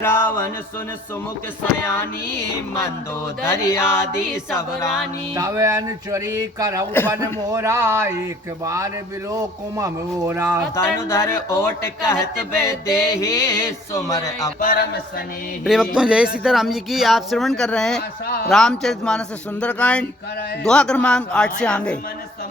रावण सुन सुमुख सयानी मंदोदरी आदि सब रानी। तव अनुचरी करौपन मोरा एक बार बिलो कुमम मोरा। तनुधर ओट कहत बे देहि सुमर अपरम स्नेही। प्रिय भक्तों, जय सीताराम जी की आप श्रवण कर रहे हैं रामचरितमानस सुंदरकांड दोहा क्रमांक 8 से आगे।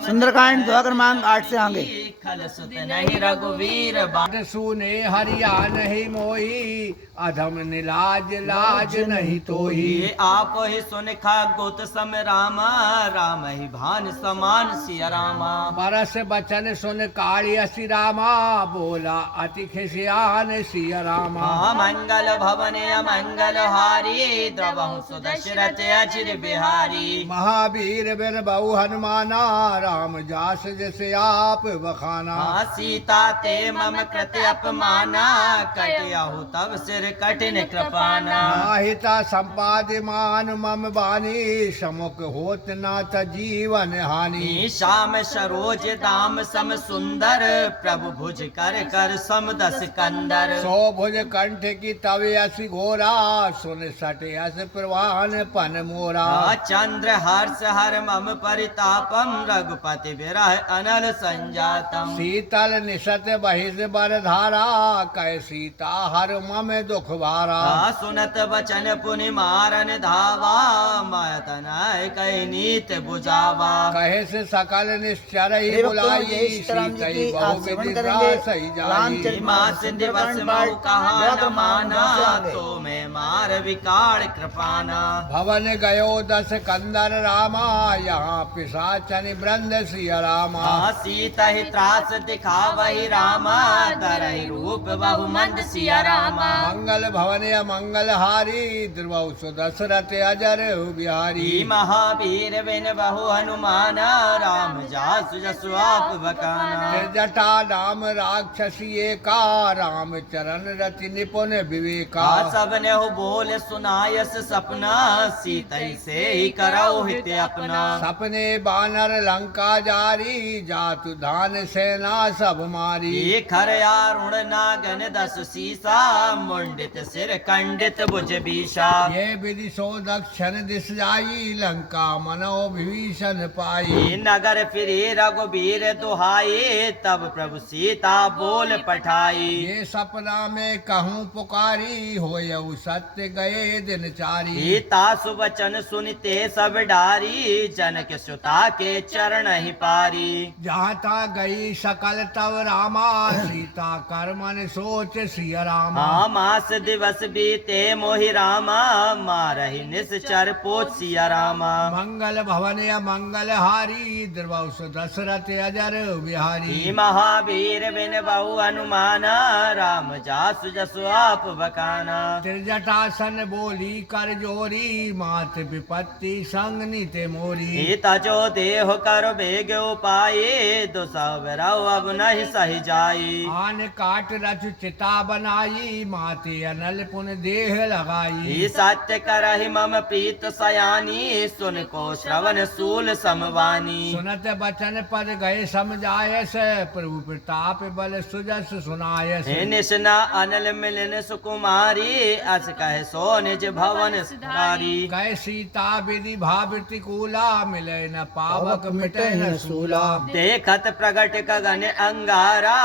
सुंदरकांड दोहा क्रमांक 8 से आगे। खल सुत नहीं रघुवीर बात सुने हरिया नहीं मोही, अधम निलाज लाज नहीं तोही। आप ही सुन खा गोत सम रामा, राम ही भान समान सिया रामा। परस बचन सुन काली असि रामा, बोला अति खिसियान सिया रामा। मंगल भवन अमंगल हारी, द्रवहु सुदशरथ अचिर बिहारी। महावीर बिन बहु हनुमाना, राम जास जैसे आप बखाना। सीता ते मम कृत अपमाना, कटयाहु तब सिर कठिन कृपाना। नाहिता संपादिमान मम बानी, समुख होत नाथ जीवन हानि। श्याम सरोज दाम सम सुंदर, प्रभु भुज कर कर सम दस कंदर। सो भुज कंठ की तवे असि घोरा, सुन सटे अस प्रवान पन मोरा। चंद्र हर्ष हर मम परितापम, रघुपति विरह अनल संजातम। शीतल निशत बहिष बर धारा, कै सीता हर मम दुख भारा। सुनत वचन पुनि मारन धावा, माया तनय कई नीत बुझावा। कहे से सकल निश्चर ही बुलाई, सीतई बहु विधि सही जाई। मास दिवस मऊ कहा न माना, तो मैं मार विकार कृपाना। भवन गयो दस कंदर रामा, यहाँ पिशाचन वृंद सिया रामा। सीता ही त्रास दिखावहि रामा, तरहि रूप बहु मंद सिया रामा। मंगल भवन मंगल हारी, द्रुव सुदशरथ अजर बिहारी। महावीर बिन बहु हनुमाना, राम जासु जसु आप बकाना। जटा नाम राक्षसी का, राम चरण रति निपुण विवेका। सबने हो बोल सुनायस सपना, सीतई से ही करौ हित अपना। सपने बानर लंका जारी, जातु धान सेना सब मारी। खर अरुण नागन दस सीसा, मुंडित सिर कंडित भुज बीसा। ये विधि सो दक्षिण दिश जाई, लंका मनो विभीषण पाई। नगर फिरे रघुबीर दुहाई, तब प्रभु सीता बोल पठाई। ये सपना में कहूँ पुकारी, होयऊ सत्य गए दिन चारी। सीता सुवचन सुनते सब डारी, जनक सुता के चरण ही पारी। जहाँ था गई सकल तव रामा, सीता कर मन सोच सिया रामा। मास दिवस बीते मोहि रामा, मारहि निश्चर पोत सिया रामा। मंगल भवन मंगल हारी, द्रुव दशरथ अजर बिहारी। महावीर बिन बहु हनुमाना, राम जासु जसु आप बकाना। त्रिजटासन बोली कर जोरी, मात विपत्ति संग नीते मोरी। सीता जो देह कर बेग उपाये, दुसवरौ अब नहीं सही जाई। आन काट रच चिता बनाई, माते अनल पुन देह लगाई। सत्य करहि मम प्रीत सयानी, सुन को श्रवण सूल समवानी। सुनत बचन पद गए समझायस, प्रभु प्रताप बल सुजस सुनायस। निशना अनल मिलन सुकुमारी, अस कह सो निज भवन सुधारी। गए सीता विधि भावृतिकूला, मिले न पावक मिटे न सूला। देखत प्रगट गगन अंगारा,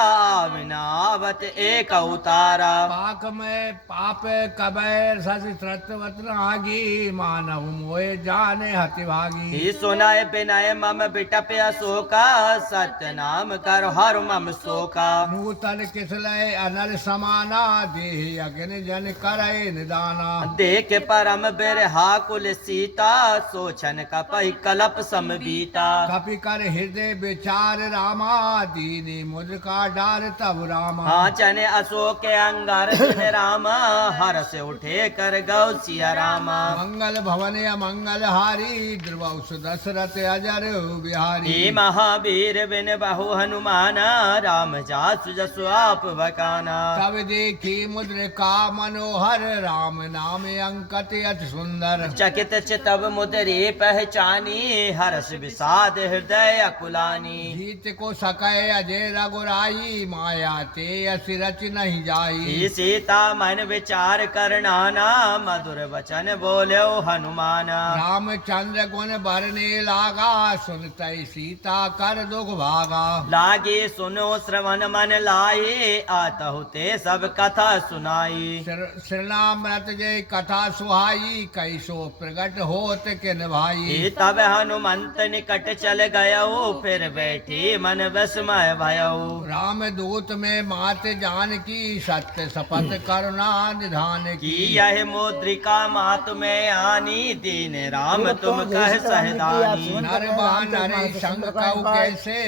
विनावत एक अवतारा। पाक में पाप कबैर सस त्रतवत नागी, मानव मोए जाने हति भागी। सुनाय बिनय मम बिटप अशोका, सत्य नाम कर हर मम शोका। नूतन किसलय अनल समाना, देहि अग्नि जन करे निदाना। देख परम बिरहा कुल सीता, सोचन कपहि कलप समबीता। कपि कर हृदय विचार रामा, दीनी मुद्रिका डार तब रामा। चने अशोक अंगार सुन रामा, हर से उठे कर गौ सिया रामा। मंगल भवन मंगल हारी, द्रुव दशरथ अजर बिहारी। महावीर बिन बहु हनुमाना, राम जासु जसु आप बकाना। तब देखी मुद्रिका मनोहर, राम नाम अंकत अति सुंदर। चकित चितव मुदरी पहचानी, हर्ष विषाद हृदय अकुलानी। जीत को सकै अजय रघुराई, माया ते असि रच नहीं जाई। सीता मन विचार करनाना, मधुर वचन बोल्यो हनुमान। रामचंद्र गुण बरने लागा, सुनतई सीता कर दुख भागा। लागे सुनो श्रवण मन लाए, आतहु ते सब कथा सुनाई। श्रीनामृत जय कथा सुहाई, कैसो प्रगट होत किन भाई। तब हनुमंत निकट चल गयो, फिर बैठी मन विस्मय भयो। राम दूत में मात जान की, सत्य शपथ करुणा निधान की की। यह मुद्रिका मात में आनी, दीन राम तुम कह सहदानी। नर बानर संग कहु कैसे,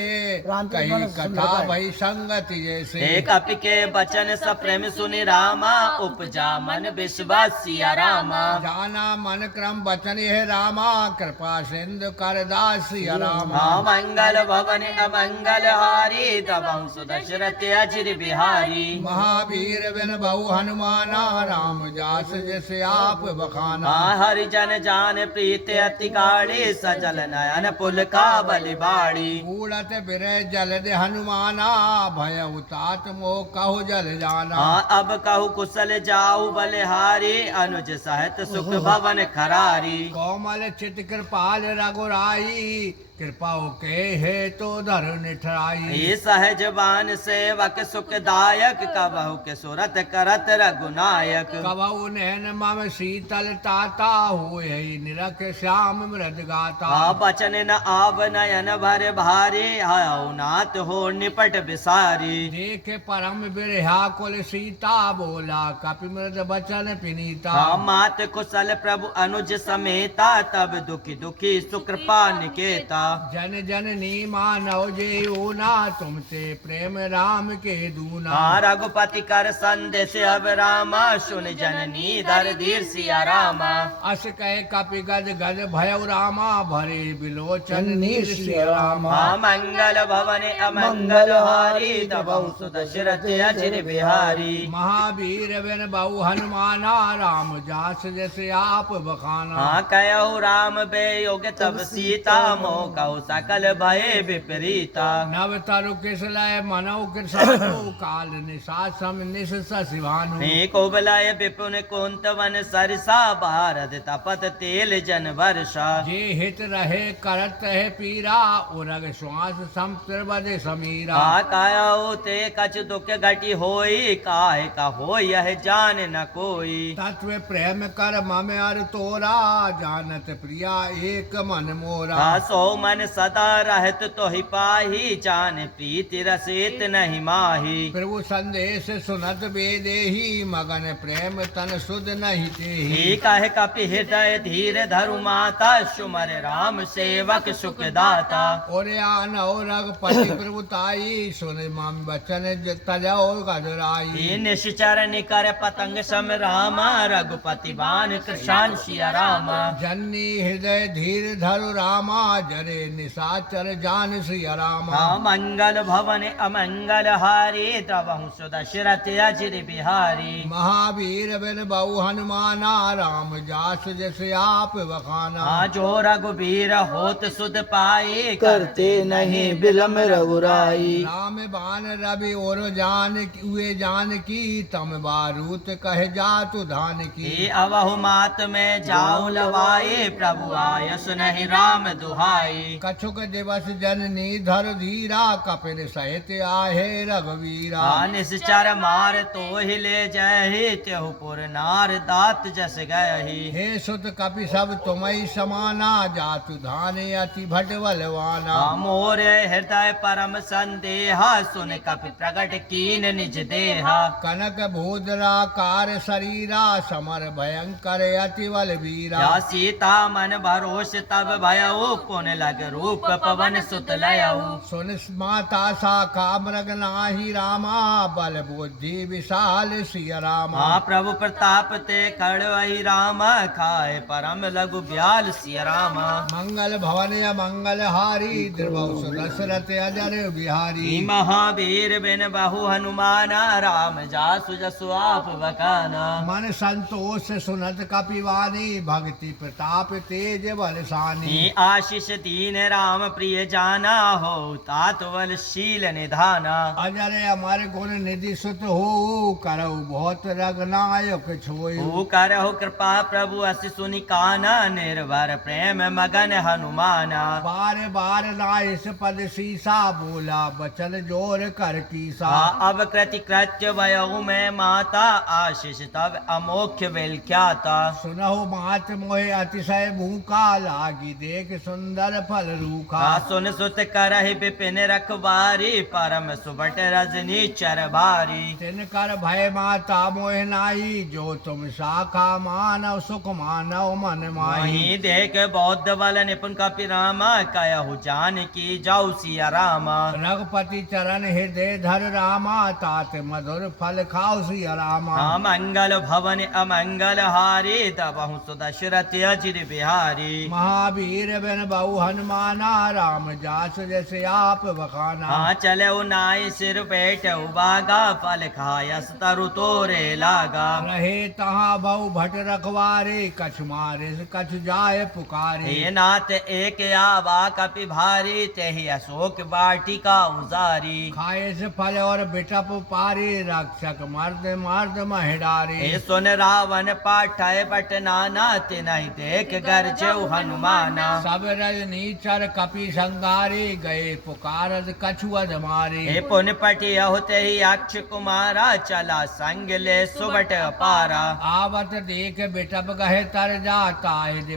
कही कथा भई संगति जैसे। एक अपि के बचन सप्रेम सुनि रामा, उपजा मन विश्वास सिया रामा। जाना मन क्रम बचन यह रामा, कृपा सिंधु कर दास सिया रामा। मंगल भवन अमंगल हारी, तबहु सुदशरथ अजिर बिहारी। महावीर बिन बहु हनुमाना, राम जास जैसे आप बखाना। हरिजन जान प्रीत अति गाढ़ी, सजल नयन पुल का बलिबाड़ी। उड़त बिरह जल दे हनुमाना, भय उतात मोह कहु जल जाना। अब कहु कुशल जाऊ बलिहारी, अनुज सहित सुख भवन खरारी। कोमल चित कृपाल रघुराई, कृपा के हे तो धर निठराई। सहज बान सेवक सुखदायक, कबहु के सुरत करत रघुनायक। कबहु नैन मम शीतल ताता, हुए निरख श्याम मृद गाता। बचन न आव नयन भर भारी, हयौ नाथ हो निपट बिसारी। देख परम बिरहा कुल सीता, बोला कपि मृद बचन पिनीता। मात कुशल प्रभु अनुज समेता, तब दुखी दुखी सुकृपा निकेता। जन जननी मानव जेऊ ना, तुमसे प्रेम राम के दूना। रघुपति कर संदेश अब रामा, सुन जननी धर धीर सिया रामा। अस कहे कपि गद गद भयउ रामा, भरे बिलोचन नीर सिया रामा। मंगल भवन अमंगल हारी, तबहु सुदशरथ अजिर बिहारी। महावीर बिन बहु हनुमाना, राम जास जैसे आप बखाना। कहु राम बेयोग तब सीता, मोह कहु सकल भय विपरीता। नव तरु किस लय मनौ कृषाणु, काल निशा सम निश सशिवानु। को बलाय विपुन कुंत वन सरसा, भारत तपत तेल जन वर्षा। जे हित रहे करत है पीरा, उरग श्वास सम त्रिवद समीरा। कायो ते कछ दुख घटी होई, काहे का हो यह जान न कोई। तत्व प्रेम कर मम अर तोरा, जानत प्रिया एक मन मोरा। सो मन सदा रहत तो ही पाही, जान प्रीति रसित नहीं माही। प्रभु संदेश सुनत बेदेही, मगन प्रेम तन सुध नहीं तेही। काहे कपि हृदय धीर धरु माता, सुमर राम सेवक सुखदाता। और आनौ रघुपति प्रभुताई, सुन मम वचन तजौ गदराई। निश्चर निकर पतंग सम रामा, रघुपति बान कृषान सिया रामा। जननी हृदय धीर धरु रामा, जरे निशाचर जान सिया रामा। मंगल भवन अमंगल हारी, तबहु सुदशरथ अजिर बिहारी। महावीर बिन बहु हनुमाना, राम जास जैसे आप बखाना। जो रघुबीर होत सुध पाए, करते नहीं बिलम रघुराई। राम बान रवि और जान हुए जान की, तम बारूत कह जातु धान की। अवहु मात में जाऊ लवाए, प्रभु आयस नहीं राम दुहाई। कछुक दिवस जननी धर धीरा, कपिल सहित आहे रघुवीरा। निश्चर मार तो ही ले जय, त्यहु पुर नार दात जस गयहि। हे सुत कपि सब तुमई समाना, जातु धाने अति भट बलवाना। मोर हृदय परम संदेहा, सुन कपि प्रगट कीन निज देहा। कनक भूदरा कार शरीरा, समर भयंकर अति बलवीरा। सीता मन भरोस तब भयउ, पुन लग अलग रूप पवन सुत लयहु। सुन माता सा कामरग नाही रामा, बल बुद्धि विशाल सिय रामा। प्रभु प्रताप ते कड़वही राम, खाए परम लघु ब्याल सिय राम। मंगल भवन मंगल हारी, द्रवौ दशरथ अजर बिहारी। महावीर बिन बहु हनुमाना, राम जासु जसु आप बकाना। मन संतोष सुनत कपिवानी, भक्ति प्रताप तेज बलसानी। आशीष दीन राम प्रिय जाना, हो तात बल शील निधाना। अजर अमर गुण निधि सुत हो, करऊ बहुत रगनायक छोय। करहु कृपा प्रभु अस सुनि काना, निर्भर प्रेम मगन हनुमाना। बार बार नाइस पद सीसा, बोला बचन जोर कर कीसा। अब कृति कृत्य वयहु में माता, आशीष तब अमोक्ष विख्याता। सुनहु मात मोहे अतिशय भूखा, लागी देख सुंदर फल रूखा। सुन सुत करहि विपिन रखवारी, परम सुबट रजनी चर भारी। तिन कर भय माता मोह नाई, जो तुम शाखा मानव सुख मानव मन माही। वहीं देख बौद्ध बल निपुण कपि रामा, कहु जान की जाऊ सिया रामा। रघुपति चरण हृदय धर रामा, तात मधुर फल खाओ सिया रामा। मंगल भवन अमंगल हारी, तबहु सुदशरथ अजिर बिहारी। महावीर बिन बहु हनुमाना, राम जास जैसे आप बखाना। चले नाई सिर पेट उबागा, फल खायस तरु तोरे लागा। रहे तहाँ बहु भट रखवारे, कछ मारे कछ जाय पुकारे। हे नाथ एक आवा कपि भारी, तेहि अशोक वाटिका उजारी। खाए से फल और बिटप पारे, रक्षक मर्द मर्द महिडारे। हे सुन रावण पाठय बट नाना, तिनहि देख गरजऊ हनुमाना। सब रजनीचर कपि संगारे, गए पुकारद कछुअद मारे। हे पुन पटियहु तेहि अक्ष कुमारा, चला संग ले सुबट पारा। आवत देख बिटप गहे तर जाता,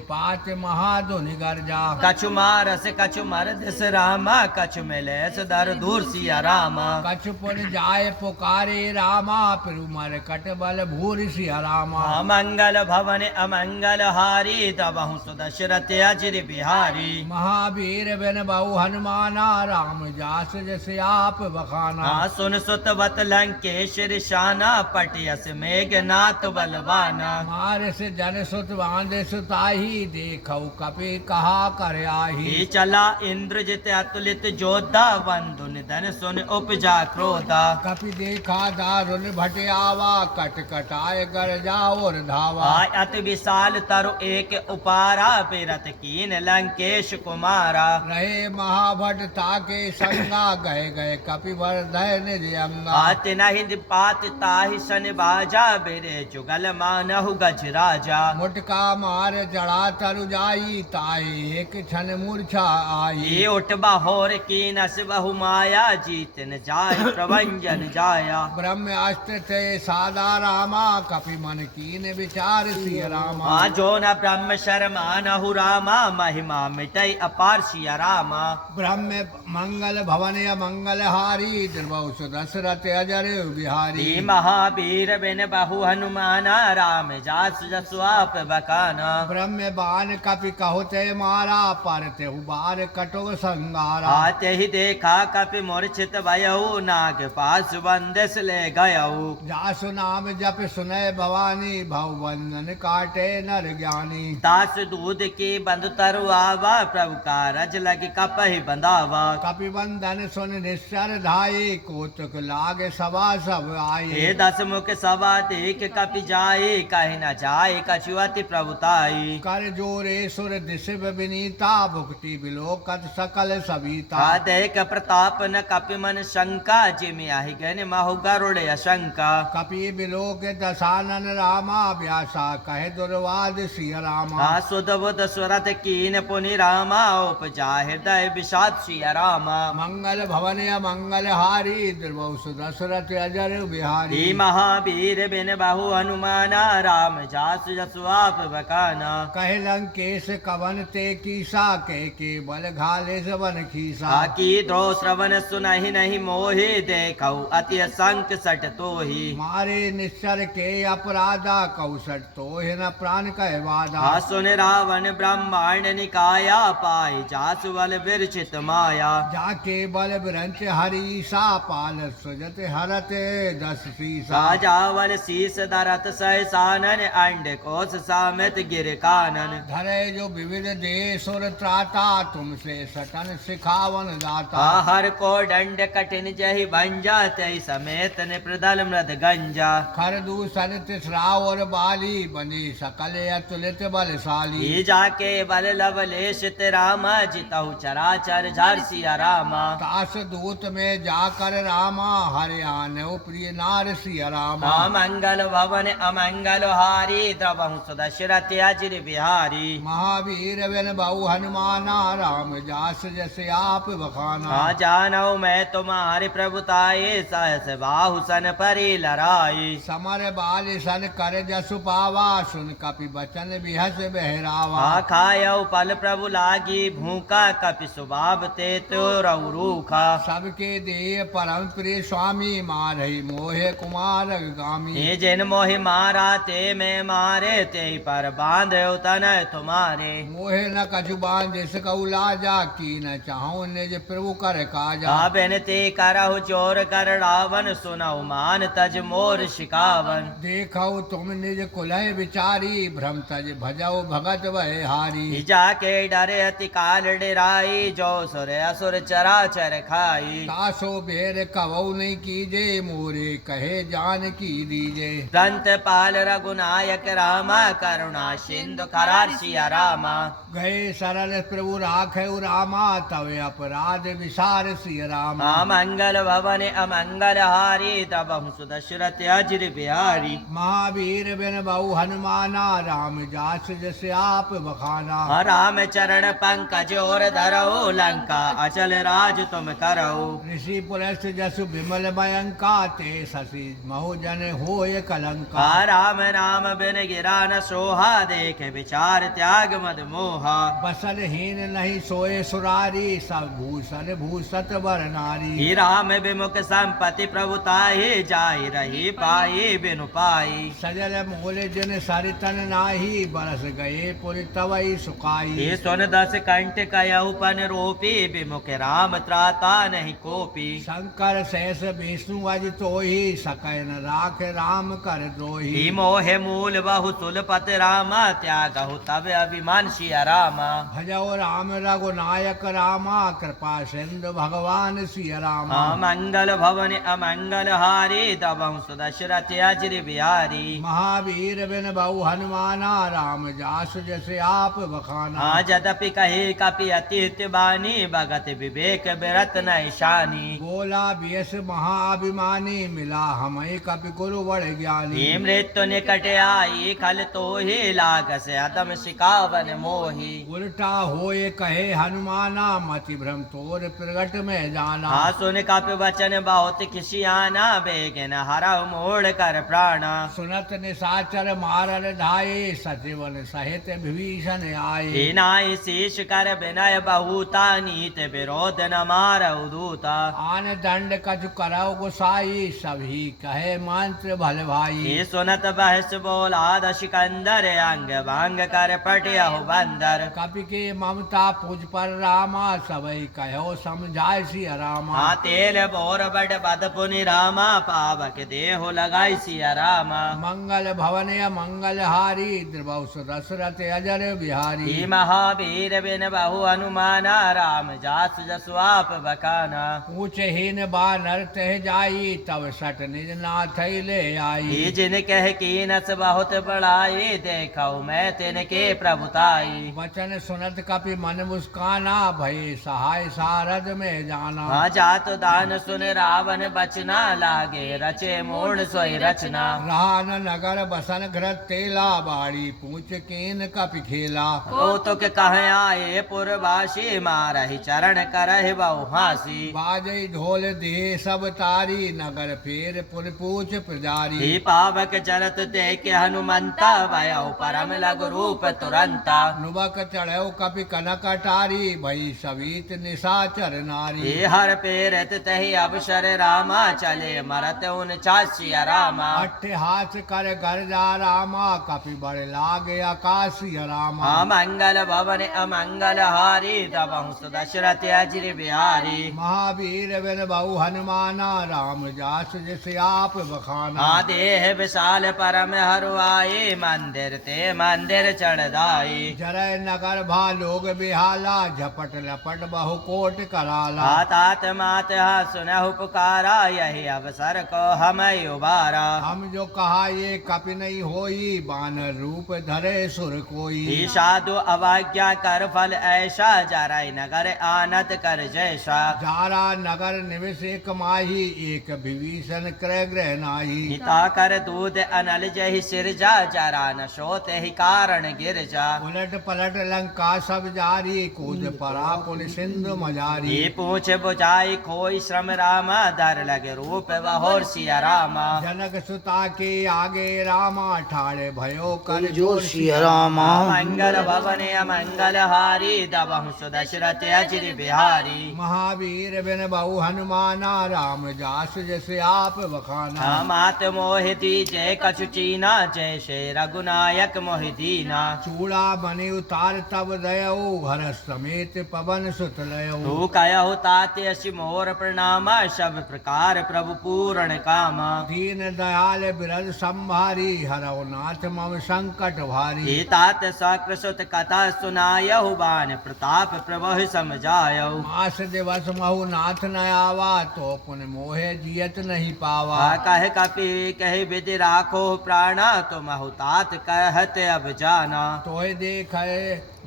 पात महाधुनि गर्जा। कछु मारस कछु मरदिस रामा, कछु मिलेस दर दूर सिया रामा। कछु पुन जाय पुकारे रामा, फिर मर कट बल भूरि सिया रामा। मंगल भवन अमंगल हारी, तबहु सुदशरथ अजिर बिहारी। महावीर बिन बहु हनुमाना, राम जास जैसे आप बखाना। सुन सुत बत लंकेश शाना, पटियस मेघनाथ बलवाना। मार से जन सुत बांधे सुताही, देखऊ कपि कहा कर आही। चला इंद्रजित अतुलित जोधा, बंधु निधन सुन उपजा क्रोधा। कपि देखा दारुण भट आवा, कट कटाए गरजा और धावा। अति विशाल तरु एक उपारा, बिरत कीन लंकेश कुमारा। रहे महाभट ताके संगा, गए गए कपि वर्धय निज अंगा। तिनहि पात ताहि सन बाजा, बेरे जुगल मानहु गज राजा। मुटका मार जड़ा तरु जाई, ताई एक क्षण मूर्छा आई। ये उठबा होर की नस बहु माया, जीत न जाय प्रभंजन जाया। ब्रह्म अस्त्र थे सादा रामा, कपि मन कीन विचार सिय रामा। जो न ब्रह्म शर्मानहु रामा, महिमा मिटई अपार सिया रामा। ब्रह्म मंगल भवन मंगल हारी, द्रवौ सुदशरथ अजर बिहारी। महावीर बिन बहु हनुमाना, राम जास जसु आप बकाना। ब्रह्म बान कपि कहुते मारा, पर तेहु बार कटो संगारा। आते ही देखा कपि मूर्छित भयऊ, नाग पास बंदिस ले गयऊ। जासु नाम जप सुनय भवानी, भव बंधन काटे नर ज्ञानी। दास दूध की बंद तरु आवा, प्रभु का रज लगी कपहि बंधावा। कपि बंधन सुन निश्चर धाये, कौतुक लागे सभा सब आये। हे दस मुख सभा देख कपि जाए, कहि न जाए कछुअति प्रभुताई। कर जोरे सुर दिशिव विनीता, भुक्ति विलोकत सकल सविता। देख प्रताप न कपि मन शंका, जिमि आहि गन महु गरुड़ अशंका। कपि विलोक दशानन रामा, व्यासा कहे दुर्वाद सिय रामा। सुध बुध सुरत कीन पुनि रामा, उपजा हृदय विषाद सिय रामा। मंगल भवन मंगल हारी, द्रवौ सुदशरथ अजर बिहारी। महावीर बिन बहु हनुमाना, राम जासु जसु आप बकाना। कहे लंकेश कवन ते कीसा, के बल घाले सबन खीसा। की द्रो श्रवण सुनहि नहीं मोहि, देखऊ अति संक सट तोहि। मारे निश्चर के अपराधा, कौशट तो न प्राण कह वादा। सुन रावण ब्रह्मांड निकाया, पाई जासु बल विरचित माया जाके बल ब्रंच हरीसा पाल सुजत हरते दस सीसा साजावल शीस धरत सहसानन अंड कोस सामित गिर कानन धरे जो विविध देश और त्राता तुमसे सटन सिखावन दाता हर को दंड कठिन जहि भंजा तय समेत ने प्रदल मृद गंजा खर दूषण तिसराव और बाली बनी सकल अतुलित बलशाली ही जाके बल लवलेशित रामा जितहु चराचर झर सिया रामा तास दूत में जाकर रामा हरियाण प्रिय नार सिया रामा मंगल भवन अमंगल हारी द्रवहु सुदशरथ अजिर बिहारी महावीर बिन बहु हनुमाना राम जास जैसे आप बखाना जानऊ मैं तुम्हारी प्रभुताये सहस बाहु सन परी लड़ाई समर बाल सन कर जसु पावा सुन कपि बचन बिहस बहरावा खायऊ पल प्रभु लागी भूखा कपि सुबाब ते तो रूखा सबके देह परम प्रिय स्वामी मारही मोहे कुमार गामी ये जिन मोहि मारा ते मैं मारे ते पर बांधे तन तुम्हारे मोहे न कछु बांध जिस कौला जा की न चाहूं निज प्रभु कर काजा बिनती करहु चोर कर रावण सुनऊ मान तज मोर शिकावन देखो तुम निज कुलह विचारी भ्रम तज भजऊ भगत वह हारी जाके डरे अति काल डेराई जो सुर असुर चराचर खाई तासो बेर कवौ नहीं कीजे मोरे कहे जान की दीजे ग्रंथ पाल रघुनायक रामा करुणा सिंधु करार सिया रामा गए सरल प्रभु राखौ रामा तव अपराध विसार सिया रामा मंगल भवन अमंगल हारी तब सुदशरथ अजिर बिहारी महावीर बिन बहु हनुमाना राम जास जैसे आप बखाना राम चरण पंकज और धरो लंका अचल राज तुम करो ऋषि पुरस्त जसु विमल भयंका ते शशि महु जन होय कलंका राम नाम बिन गिरा न सोहा देख विचार त्याग मद मोहा बसन हीन नहीं सोए सुरारी सब भूषण भूषत वर नारी राम विमुख संपत्ति प्रभुताहि जाहि रही पाई बिनु पाई सजल मोल जिन सरितन नाही बरस गए पुर तवई सुकाई सुन दस कंठ कयहु पन रोपी विमुख राम त्राता नहीं कोपी शंकर सहस विष्णु अज तोहि सकय न राख राम कर द्रोही मोहे मूल बहु तुलपत रामा त्यागहु तब अभिमान सिया रामा भजो राम रघुनायक रामा कृपा सिंधु भगवान सिया रामा मंगल भवन अमंगल हारी तबहु सुदशरथ अजिर बिहारी महावीर बिन बहु हनुमाना राम जास जैसे आप बखाना जदपि कहे कपि अतीत बानी भगत विवेक बिरत नैशानी बोला बियस महाअभिमानी मिला हमें कपि गुरु बड़ ज्ञानी मृत्यु निकट आई खल तो ही लाग से अदम शिकावन मोही उल्टा होए कहे हनुमाना मति भ्रम तोर प्रगट में जाना सुन कपि वचन बहुत खिसियाना बेगन हरव मोड़ कर प्राणा सुनत निशाचर मारल ढाए सचिवन सहित विभीषण आए नाई शीश कर विनय बहुता नीत विरोध न मारऊ दूता आन दंड कछु करौ गुसाई सभी कहे मंत्र भल भाई सुनत बहस बोला दशकंदर अंग भंग कर पटियहु बंदर कपि के ममता पुज पर रामा सबई कहो समझाय सिया रामा तेल बोर बड़ बद पुनि रामा पावक देहो लगाई सिया रामा मंगल भवन मंगल हारी द्रवौ दशरथ अजर बिहारी महावीर बिन बहु हनुमाना राम जास जसु आप बखाना पूछ हीन बानर तह जाई तब सट निज नाथ ले आई जिन कह कीनस बहुत बड़ाई देखौ मैं तिनके प्रभुताई वचन सुनत कपि मन मुस्काना भय सहाय सारद में जाना जात दान सुन रावण बचना लागे रचे मूर्ण सोई रचना रहा न नगर बसन घृत तेला बाड़ी पूछ कीन कपि खेला कौतुक कह आए पुरवासी मारहि चरण करहि बहु हासी बाजई ढोल दे सब तारी नगर फेर पुर पूछ प्रजारी पावक चरत देख हनुमंता भयउ परम लघु रूप तुरंता नुबक चढ़ो कपि कनक अटारी भई सवीत निशाचर नारी हर पेरत तहि अवसर रामा चले मरत उन चासिया रामा अट्ठ हाथ कर घर जा रामा कपि बड़ लागे आकाशिया रामा मंगल भवन अमंगल हारी दबहु सुदशरथ अजिर बिहारी महावीर बिन बहु हनुमाना राम जास जिस आप बखाना देह विशाल परम हरुआए मंदिर ते मंदिर चढ़दाई जरय नगर भा लोग बिहाला झपट लपट बहु कोट कराला तात मात सुनहु पुकारा यही अवसर को हम उबारा हम जो कहा ये कपि नहीं होई बानर रूप धरे सुर कोई साधु अवाज्ञा कर फल ऐसा जाराई नगर आनत कर जैसा जारा नगर निविष एक माही एक विभीषण क्रय ग्रह नाही हिता कर दूध अनल जहि सिर जा जरा न सोते ही कारण गिर जा उलट पलट लंका सब जारी कूद परा पुन सिंधु मजारी ये पूछ बुझाई खोई श्रम रामा धर लगे रूप बहोर सिया रामा जनक सुता के आगे रामा ठाड़े भयो कर जोर सिया रामा मंगल भवन अमंगल हारी दबहु सुदशरथ अजिर बिहारी महावीर बिन बहु हनुमाना राम जास जैसे आप बखाना मात मोहिती जय कछु चीना जय शे रघुनायक मोहिदीना चूड़ा बने उतार तब दयो हर समेत पवन सुत लयो तू कहो ताते असी मोर प्रणाम सब प्रकार प्रभु पूर्ण काम दीन दयाल बिरल संभारी हरव नाथ मम संकट भारी तात सकृत कथा सुनायहु बान प्रताप प्रभु समझायहु मास दिवस महु नाथ न आवा तो पुन मोहे जियत नहीं पावा कह कपि कह विधि राखो प्राणा तुम तात कहत अब जाना तोय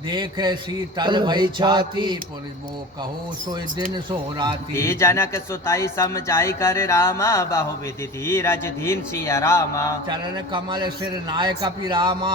देख शीतल भई छाती पुन मो कहो सोय दिन सो राती जनक सुताई समझाई कर रामा बहु विधि धीरज धीन सिया रामा चरण कमल सिर नायक कपि रामा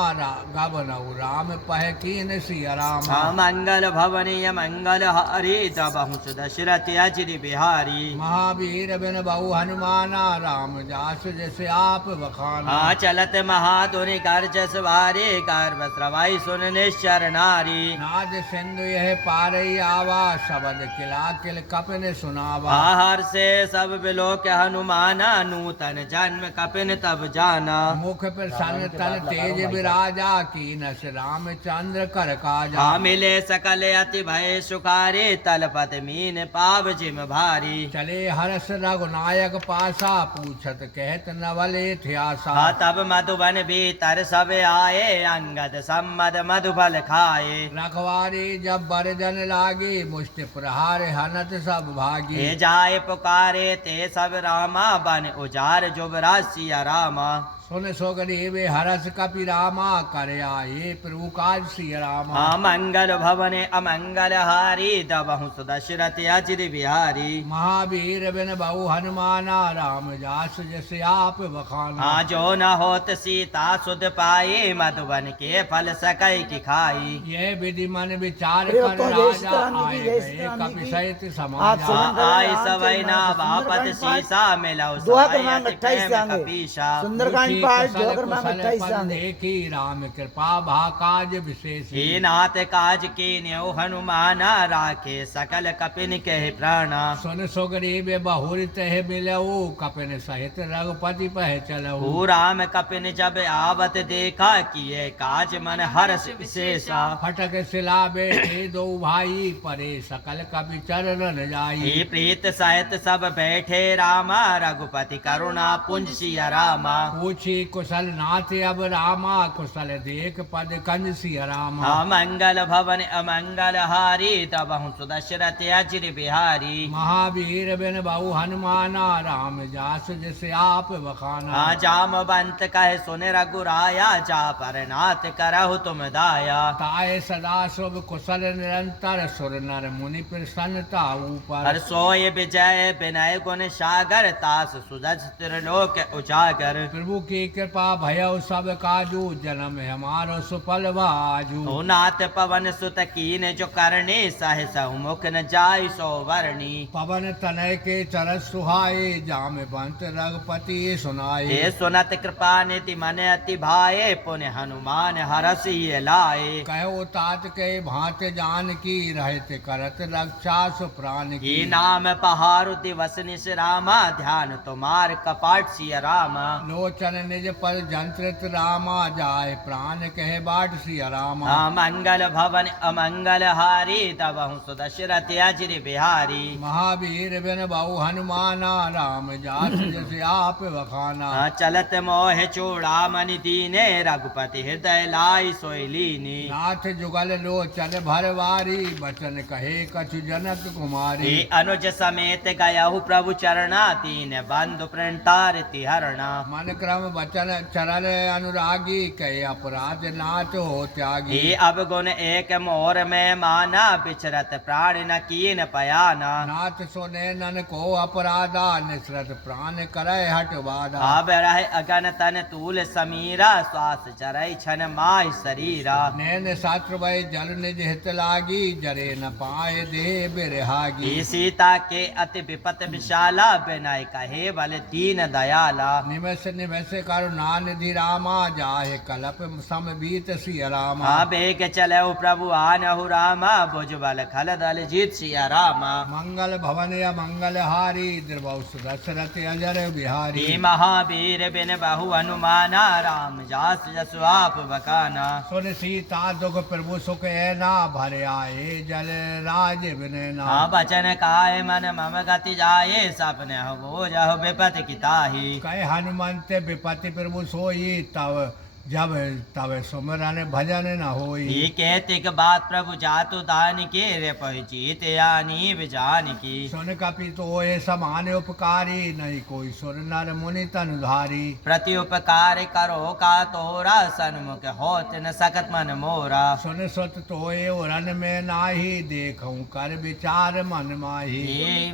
गबनऊ राम पह कीन सिया रामा मंगल भवनीय मंगल हरि दबहु सुदशरथ अजिर बिहारी महावीर बिन बहु हनुमाना राम जास जैसे आप बखाना चलत महाधुनि कर जस वारे गर्भ श्रवाई सुन निश्चर नारी नाद सिंधु यह पारई आवा शबद किला किल कपिन सुनावा बाहर से सब बिलो के हनुमाना नूतन जन्म कपिन तब जाना मुख पर सन तन तेज विराजा की नस रामचंद्र कर काजा मिले सकल अति भय सुखारे तलपत मीन पाव जिम भारी चले हर्ष रघुनायक पासा पूछत कहत नवले थ्यासा तब मधुबन भीतर सब आए अंगद सम्मद मधुफल खाए रखवारी जब बरजन लागे मुष्टि प्रहार हनत सब भागी जाए पुकारे ते सब रामा बन उजार जुबराज सिया रामा सुन सोगरीब हरस कपि रामा कर आए प्रभु काज सिया रामा मंगल भवन अमंगल हारी दबहु सुदशरथ अजिर बिहारी महावीर बिन बहु हनुमाना राम जास जैसे आप बखाना जो न होत सीता सुध पाए मधुबन के फल सकई की खाई ये विधि मन विचार अरे कर तो राजा जय आए श्री गए राम जी कपि की। सहित आप समाज सुमन कर आई राम सवै ना चरित बापत सुंदरकांड शीसा मिलौ दोहा सवै क्रमांक अति 28 से प्रेम आगे कपीसा सुंदरकांड पाठ दोहा कुशल क्रमांक कुशल 28 से पद आगे देखी राम कृपा भा काज विशेष हे नाथ काज के न्यो हनुमाना राखे सकल कपिन के प्राणा सुन सुग्रीव बहुर तह मिलऊ कपिन सहित रघुपति पह चलऊ ओ राम कपिन जब आवत देखा किए काज मन हर्ष विशेषा फटक शिला बैठे दो भाई परे सकल कपि चरण जाई हे प्रीत सहित सब बैठे रामा रघुपति करुणा पुंज सिया रामा पूछी कुशल नाथ अब रामा कुशल देख पद कंज सिया रामा मंगल भवन अमंगल हारी तबहु सुदशरथ अजिर बिहारी महावीर बिन बहु हनुमाना राम जास जैसे आप बखाना जामवंत कह सुन रघुराया जा पर नाथ करहु तुम दाया ताय सदा शुभ कुशल निरंतर सुर नर मुनि प्रसन्नता ऊपर हर सोय विजय विनय गुण सागर तास सुदस त्रिलोक उजागर प्रभु की कृपा भयउ सब काजू जन्म हमारो सुफल बाजू ओ नाथ पवन सुत कीन जो करने सह सहुमुख न जाय सो वर्णी पवन तनय के चरत सुहाए जाम बंत रघुपति सुनाए हे सुनत कृपा निधि मन अति भाए पुण्य हनुमान हरस ही लाए कहो तात के भांत जान की रहत करत रक्षा सुप्राण की ये नाम पहारु दिवस निश रामा ध्यान तुम्हार कपाट सिया रामा लोचन निज पद जंत्रित रामा जाय प्राण कहे बाट सिया रामा मंगल भवन अमंगल हारी तब हूँ सुदशरथ अजर बिहारी महावीर बिन बहु हनुमाना राम जास जैसे आप वखाना चलत मोह चूड़ामणि दीने रघुपति हृदय लाई सोयलीनी नाथ जुगल लोचन भरवारी बचन कहे कछु जनक कुमारी अनुज समेत गयहु प्रभु चरणा तीन बंधु प्रणतार तिहरणा मन क्रम वचन चरण अनुरागी कहे अपराध नाथ हो त्यागी अब गुण एक मोर में माना बिचरत प्राण न कीन पयाना नाथ सुने नन को अपराधा निसरत प्राण करे हट बाधा अब रहे अगन तन तूल समीरा श्वास चरई छन माय शरीरा नैन शास्त्र भय जल निज हित लागी जरे न पाए दे बिरहागी सीता के अति विपत विशाला बिनय कहे बल दीन दयाला निमस निमस करुणा निधि रामा जाहे कलप सम बीत सिया रामा बेग चले प्रभु आनहु रामा भुजबल खल दल जीत सिया रामा मंगल भवन या मंगल हारी द्रवौ दशरथ अजर बिहारी महावीर बिन बहु हनुमाना राम जास जसु आप बकाना सुन सीता दुख प्रभु सुख ऐना भरे आए जल राज बिना बचन काय मन मम गति जाए सपने हो गो जहो विपत किताही कहे हनुमंत विपति प्रभु सोई तब जब तब सुमरन भजन न होई कहतिक बात प्रभु जातु दान के रे पहुँचीत यानी विजान की सुन कपि तो समान उपकारी नहीं कोई सुर नर मुनि तनुधारी प्रति उपकार करो का तोरा सन्मुख होत न सकत मन मोरा सुन सुत तोये उरन में नाही देखूं कर विचार मन माही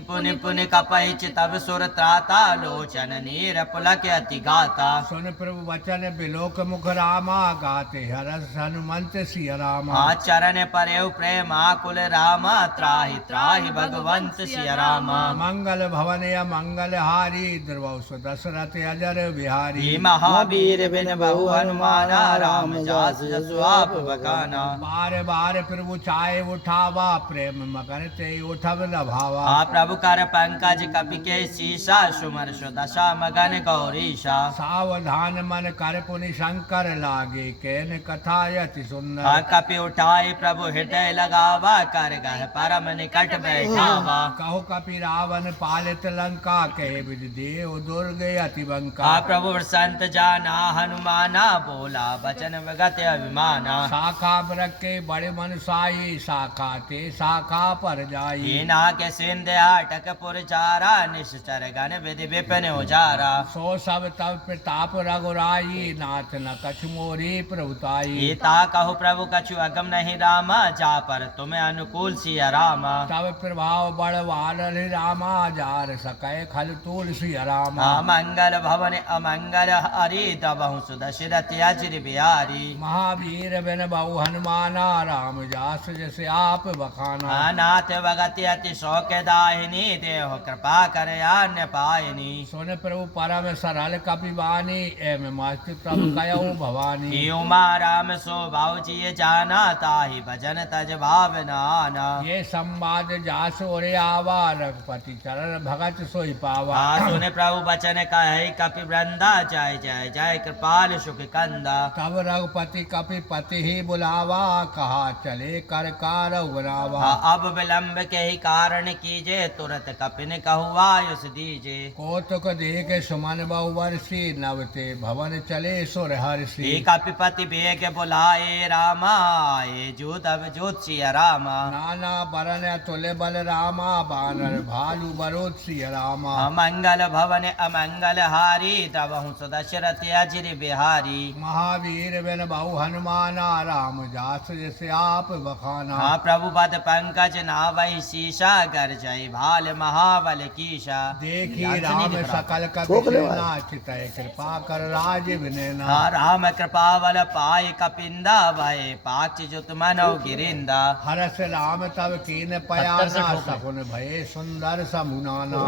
पुनि पुनि कपहिच तब सुर त्राता लोचन नीर पुलक अति गाता सुन प्रभु वचन बिलोक मुख रामा गाते हरस हनुमंत सिया रामा चरण परेव प्रेमा कुल रामा त्राहि त्राहि भगवंत सिया रामा मंगल भवन या मंगल हारी द्रवौ दशरथ अजर बिहारी महावीर बिन बहु हनुमाना राम जास जसु आप बकाना बार बार प्रभु चाहे उठावा प्रेम मगन ते उठब न भावा प्रभु कर पंकज कपि के शीशा सुमर सुदशा मगन गौरीशा सावधान मन कर पुनि शंकर लागे कैन कथा अति सुंदर कपि उठाई प्रभु हृदय लगावा कर गह परम निकट बैठावा कहो कपि रावण पालित लंका कहे विद देव दुर्ग अति बंका प्रभु संत जाना हनुमाना बोला बचन वगत अभिमाना शाखा ब्रक के बड़े मन साई शाखा ते शाखा पर जाई ना के सिंध अटक पुर चारा निश्चर गण विधि विपिन उजारा सो सब तब प्रताप रघुराई नाथ न कछु मोरी प्रभुताई गीता कहु प्रभु कछु अगम नहीं रामा जा पर तुम्हें अनुकूल सिया रामा तब प्रभाव बड़वाल रामा जार सकै खल तूल सिया रामा मंगल भवन अमंगल हरि तबहु सुदशरथ अजर बिहारी महावीर बिन बहु हनुमाना राम जास जैसे आप बखाना नाथ भगति अति शौक दाहिनी देहो कृपा कर अन्य पायनी सुन प्रभु परम सरल कपिवानी एम मस्त प्रभु कयऊ भवानी उमा राम सो भाव जिये जाना ताहि भजन तज भावना ये संवाद जास ओरे आवा रघुपति चरण भगत सोई पावा सुने प्रभु बचन कहे कपि वृंदा जय जय जय कृपाल सुख कंदा तब रघुपति कपि पति ही बुलावा कहा चले कर कार उरावा अब विलंब के ही कारण कीजे तुरंत कपिन कहु आयुष दीजे कौतुक देख सुमन बहु वर्षी नवते भवन चले सुर हर्षि कपिपति बेग बुलाए रामा आए जूत अब जूत सिया रामा नाना बरन तुल्य बल रामा बानर भालू बरोत सिया रामा मंगल भवन अमंगल हारी तबहु सुदशरथ अजर बिहारी महावीर बिन बहु हनुमाना राम जास जैसे आप बखाना प्रभु पद पंकज नावहि शीशा कर जय भाल महाबल कीशा देखी राम सकल कपि नाचित कृपा कर राज विनयना राम कृपा बल पाय कपिंदा भय पाक्ष जुत मनो गिरिंदा हरस राम तब कीन पयाना सकुन भये सुंदर समुनाना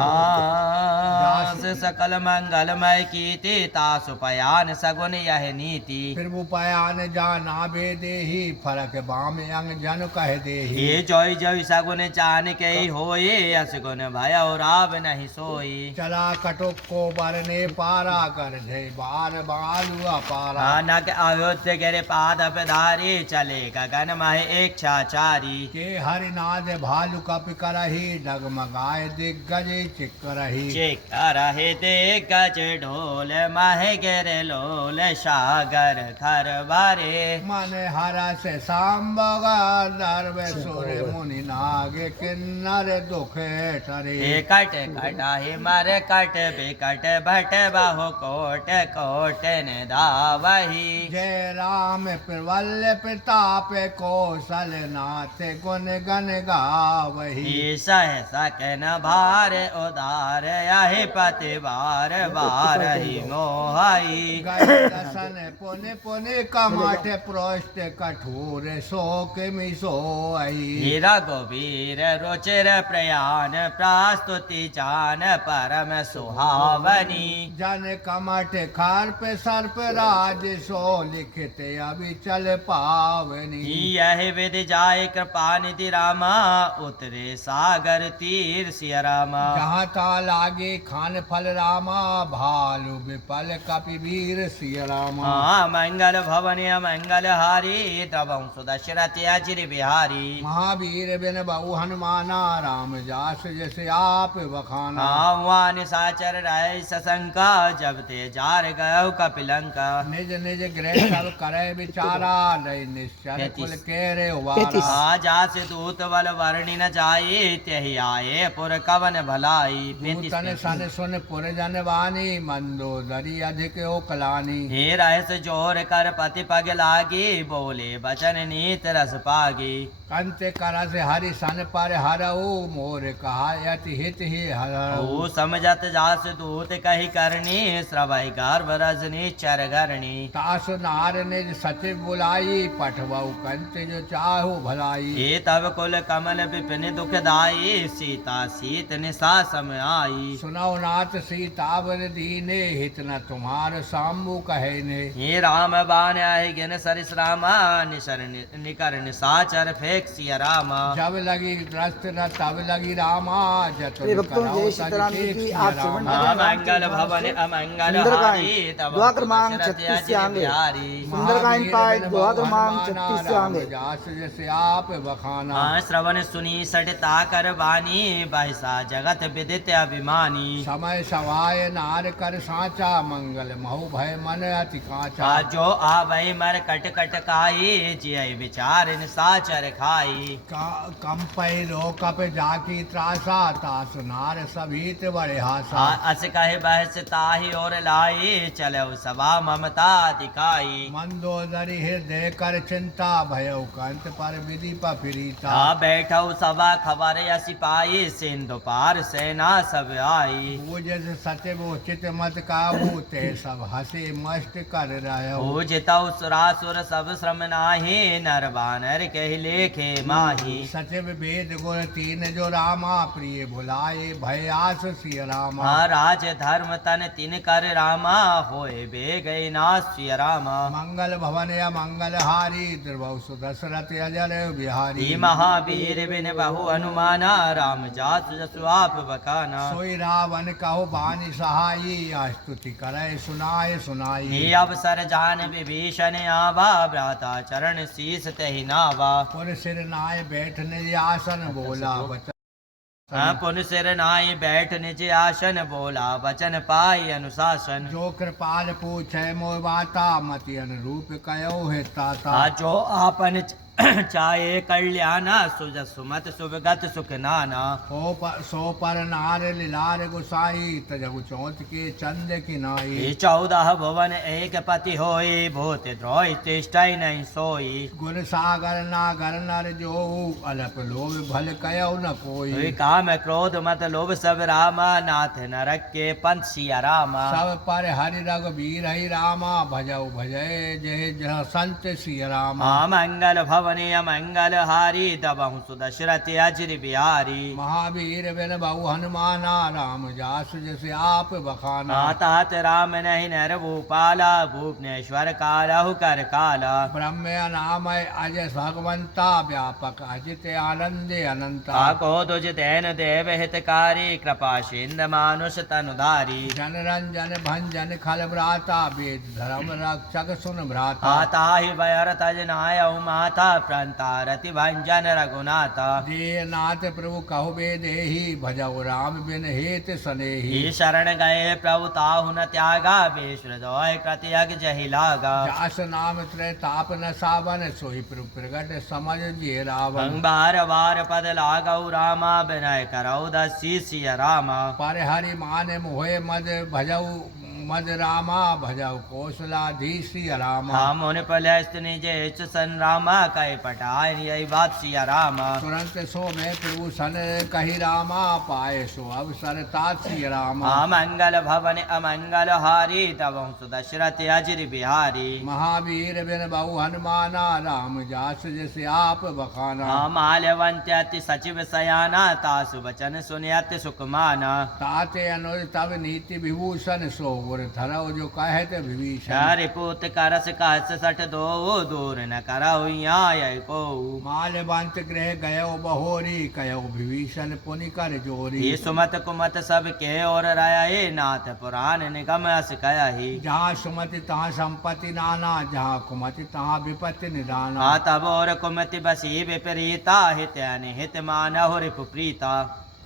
दास सकल मंगलमय कीति तासु पयान सगुन यह नीति फिर वो पयान जाना बेदे ही फरक बाम अंग जन कह दे ये जोई जोई सगुन चान के होए असगुन भय और राव नहीं सोई चला कटुक को बरने पारा कर दे बार बालू अपारा नक अयोध्य गिरे पाद पधारी चले गगन महे इच्छाचारी के हरिनाद भालू कप करही डगमगाए दिग्गज चिक रही चिक रहे दिग्गज ढोल महे गिरे लोल सागर खर बारे मन हरा से सांबगा दर्व सुर मुनि नाग किन्नर दुखे टरे कट कटाही मर कट बिकट भट बाहु कोट कोट ने धावही जय राम प्रवल्य प्रताप कौशल नाथ गुण गण गावही सह सकन भार उदार यही पति बार बार ही मोहाई दर्शन पुन पुन कमठ पृष्ठ कठोर शोक मिसोई रघुवीर रुचिर प्रयाण प्रस्तुति जान परम सुहावनी जन कमठ खार्प सर्प राज सो लिखित अविचल पावनी यह विधि जाय कृपा निधि रामा उतरे सागर तीर सिय रामा जहाँ ता लागे खान फल रामा भालू विपल कपि वीर सिय रामा मंगल भवन मंगल हारी द्रवं सुदशरथ अचिर बिहारी महावीर बिन बहु हनुमाना राम जास जैसे आप बखाना वान साचर राय सशंका जब ते जार गयो कपिलंका निज निज गृह सब करे विचारा लय निश्चर कुल के रे वारा जास दूत बल वर्णि न जाये त्यहि आये पुर कवन भलाई तन सन सुन पुर जन वानी मंदोदरी अधिक ओ कलानी हे रहस जोर कर पति पग लागी बोले बचन नीत रस पागी कंत करस हरि सन पर हरऊ मोर कहा यति हित ही हरऊ समझत जास दूत कही करनी श्रवै गर्भ रजनी चर घरणी तास नार निज सचिव बुलाई पठवऊ कंत जो चाहु भलाई हे तब कुल कमल विपिन दुखदाई सीता सीत निशा सम आई सुनौ नाथ सीतावर दीने हित न तुम्हार साम्बु कहे ने हे राम बान आए गिन सरिस रामा निसर निकर निशाचर फेंक सिया रामा जब लगी ग्रस्त न तब लगी रामा जतुर भक्तों कराओ जय सीताराम जी की आप श्रवण कर रहे हैं। मंगल भवन अमंगल सुंदरकांड हारी तब दुआ क्रमांक 36 से आगे सुंदरकांड पाठ दुआ क्रमांक 36 से आगे जास जैसे आप बखाना श्रवण सुनी सटता कर बानी बहसा जगत विदित अभिमानी समय सवाय नार कर साचा मंगल महु भय मन अति काचा जो आवै मर कट कट काई जिय विचार निशाचर खाई कंपै रो कप जाकी त्रासा तास नार सभीत बड़े हासा अस कहे बहस ताही और लाई चलो सभा ममता दिखाई मंदोदरी हृदय कर चिंता भयो कंत पर विधि पफरीता बैठो सभा खबर सिपाही सिंधु पार सेना सब आई पूज सचिव चित मत काबू ते सब हसे मस्त कर रहे पूजतौ सुरासुर सब श्रम नाही नर बानर कह लेखे माही सचिव वेद गुण तीन जो रामा प्रिय भुलाए भय आस सिय रामा राज धर्म तन तिन कर रामा होए बे गए नाश सिय रामा मंगल भवन या मंगल हारी द्रवौ सुदशरथ अजर बिहारी महावीर बिन बहु हनुमाना राम जास जसु आप बखाना सोई रावण कहो बानी सहाई स्तुति करे सुनाए सुनाई हे अवसर जान विभीषण आवा भ्राता चरण शीस तहि नावा पुर सिर नाय बैठने आसन बोला वचन पुन सिर नाई बैठ निज आसन बोला वचन पाई अनुशासन जो कृपाल पूछे मोह माता मति अनुरूप कयो है ताता जो आपन चाहे कल्याण सुज सुमत सुभगत सुख नाना। सो पर नार लीलार गुसाई तजगु चौथ के चंद की नाई। ये 14 भुवन एक पति होई भूत द्रोही तिष्ठै नहीं सोई। गुण सागर नागर नर जो अलप लोभ भल कयो न कोई। काम क्रोध मत लोभ सब रामा नाथ नरक के पंथ सिया रामा। सब पर हरि रघुबीर हरि रामा भजऊ भजय जय जह संत सिया रामा। मंगल भवनी अमंगल हारी दबहु सुदशरथ अजर बिहारी। महावीर बिन बहु हनुमाना राम जास जैसे आप बखाना। तात राम नहीं नर भूपाला भुवनेश्वर कालहु कर काला। ब्रह्म नाम अजय भगवंता व्यापक अजित आनंद अनंता। को तुझ दैन देव हितकारी कृपा सिंध मानुष तनुधारी। जन रंजन भंजन खल भ्राता वेद धर्म रक्षक सुन भ्राता। आता ही भयर तज नाय माता प्रंता रति भंजन रघुनाथा। जे नाथ प्रभु कहु बेदेहि भजऊ राम बिन हेत सनेहि। शरण गए प्रभु ताहु न त्यागा बेश्र जोय कृतयज्ञ जहि लागा। जास नाम त्रय ताप न सावन सोहि प्रभु प्रगट समझ जे रावण। बार बार पद लागौ रामा विनय करौ दसी सिय रामा। पर हरि मान मोहे मद भजऊ मद रामा भजऊ कौशलाधीश रामा। हम उन पलस्त निज सन रामा कह पटाय यही बात सिया रामा। तुरंत सो मैं प्रभु सन कही रामा पाए सो अवसर तासी रामा। मंगल भवन अमंगल हारी तब सुदशरथ अजर बिहारी। महावीर बिन बहु हनुमाना राम जास जैसे आप बखाना। माल्यवंत अति सचिव सयाना तासु वचन सुनियत सुखमाना। ताते अनुज तब नीति विभूषण सो धरव जो कहत विभीषण। रिपुत करस कहस सठ दो दूर न करहु यहाँ को। माल्यवंत गृह गयो बहोरी कयो विभीषण पुनि कर जोरी। ये सुमत कुमत सब के और रहे नाथ पुराण निगम अस कही। जहाँ सुमति तहाँ संपत्ति नाना जहाँ कुमति तहाँ विपत्ति निदाना। तब और कुमति बसी विपरीता हित अनिहित मानहु रिपुप्रीता।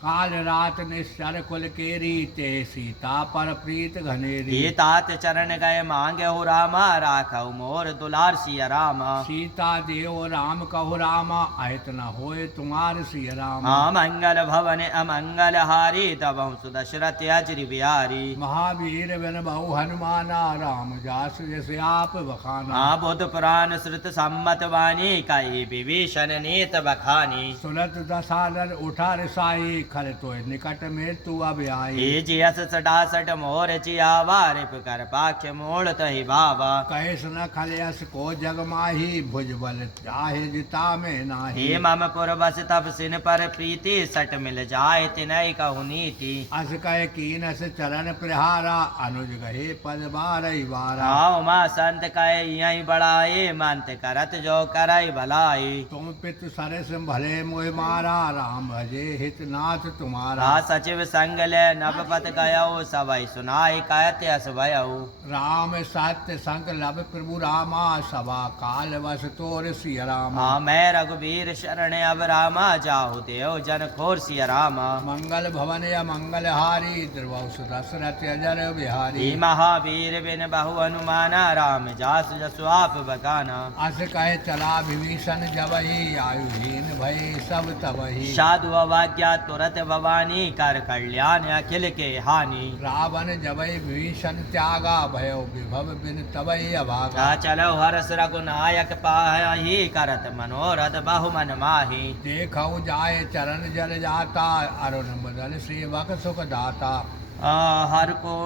काल रात निश्चर कुल केरी ते सीता पर प्रीत घनेरी। तात चरण गए मांगे हो रामा राखऊ मोर दुलार सिया रामा। सीता देव राम कहु रामा अहित न होए तुम्हार सिया रामा। मंगल भवन अमंगल हारी तबहु सुदशरथ अजर बिहारी। महावीर बिन बहु हनुमाना राम जास जैसे आप बखाना। बुध पुराण श्रुत सम्मत वाणी कई विभीषण नीत बखानी। सुनत दसानन उठा रिसाई खल तो निकट में तू अब आई। जियस सटासठ मोर चियावा रिप कर पाक्ष मोड़ तहि बाबा। कहेस न खलयस को जग माही भुज बल चाहे जिता में नाही। मम पुर बस तब सिन पर प्रीति सट मिल जाए तिनय कहु नीति। अस कह कीनस चरण प्रहारा अनुज गहे पद बारई बारा। उमा संत कहे यही बड़ाई मंत करत जो करई भलाई। तुम पितु सरस भले मोह मारा राम भजे हित नाथ तुम्हारा। सचिव संग ले नवपत गयो सबई सुनाई कहते अस भयऊ। राम सत्य संग लब प्रभु रामा सभा काल वस तोर सिया रामा। मैं रघुवीर शरण अब रामा जाहु देव जन खोर सिया रामा। मंगल भवन या मंगल हारी द्रवौ सुदशरथ अजर बिहारी। महावीर बिन बहु हनुमाना राम जास जसु आप बकाना। अस कहे चला विभीषण जबहि आयुहीन भय सब तबहि। साधु अवाज्ञा तुरत भवानी कर कल्याण अखिल के हानि। रावण जबई विभीषण त्यागा भयो विभव बिन तबई अभागा। चलो हरस रघुनायक पाहि करत मनोरथ बहु मन माही। देखऊ जाए चरण जल जाता अरुण बदल सेवक सुख दाता। हर को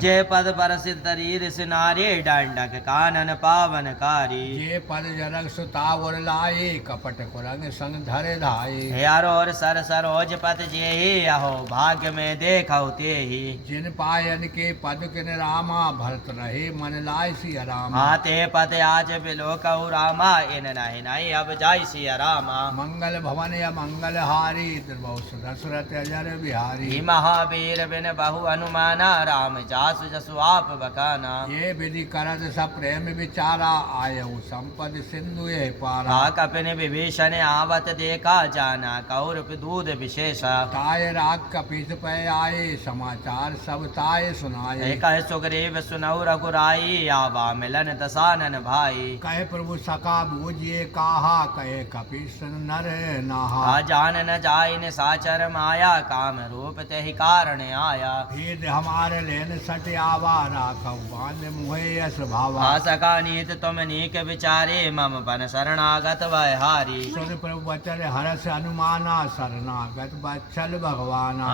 जे पद परसित शरीर सिनारे डांडक कानन पावनकारी। जे पद जनक सुतावर लाए कपट कुरंग संग धरे धाये। यारो और सर सरोज पद जे अहो भाग्य में देखौ ते ही। जिन पायन के पद किन रामा भरत रहे मन लाय सिया रामा। ते पद आज बिलो कहु रामा इन नहीं नहीं अब जाय सिया रामा। मंगल भवन या मंगल हारी द्रवौ दशरथ अजर बिहारी। महावीर बिन बहु अनुमाना राम जासु जसु आप बखाना ये विधि करत सब प्रेम विचारा आयु संपद सिंधु ये पारा कपिन विभीषण आवत देखा जाना कौरव दूध विशेषा ताय राग कपित पे आए समाचार सब ताय सुनाए कह सुग्रीव सुनऊ रघुराई आवा मिलन दसानन भाई कहे प्रभु सका बूझिए काहा कहे कपिस नर नहा जान न जाय न साचर माया काम रूप ते ही कारण आया भेद हमारे लेन सट आवा राखव बांध मुहे यस भावा सका नीत तुम नीक विचारे मम बन शरणागत वह हारी सुन प्रभु वचन हरस अनुमाना शरणागत बच्चल भगवाना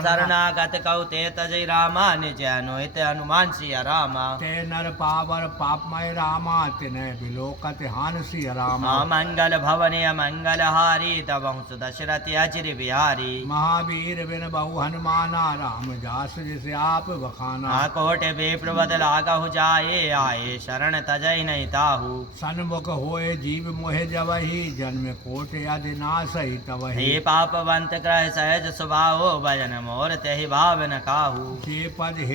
शरणागत कौते तजय रामा निज अनुहित हनुमान सिया रामा ते नर पावर पापमय रामा तिन्ह बिलोकत हान सिया रामा मंगल भवने मंगल हारी तब दशरथ अचिर बिहारी महावीर बिन बहु हनुमाना राम जास जिसे आप बखाना कोट विप्र लागा जाए आए शरण तजय नहीं ताहू सन्मुख होए जीव मोहे जवही जन्म कोट यदि नाश ही तवही हे पापवंत ग्रह सहज स्वभाव भजन मोर तेहि भाव न काहू जे पद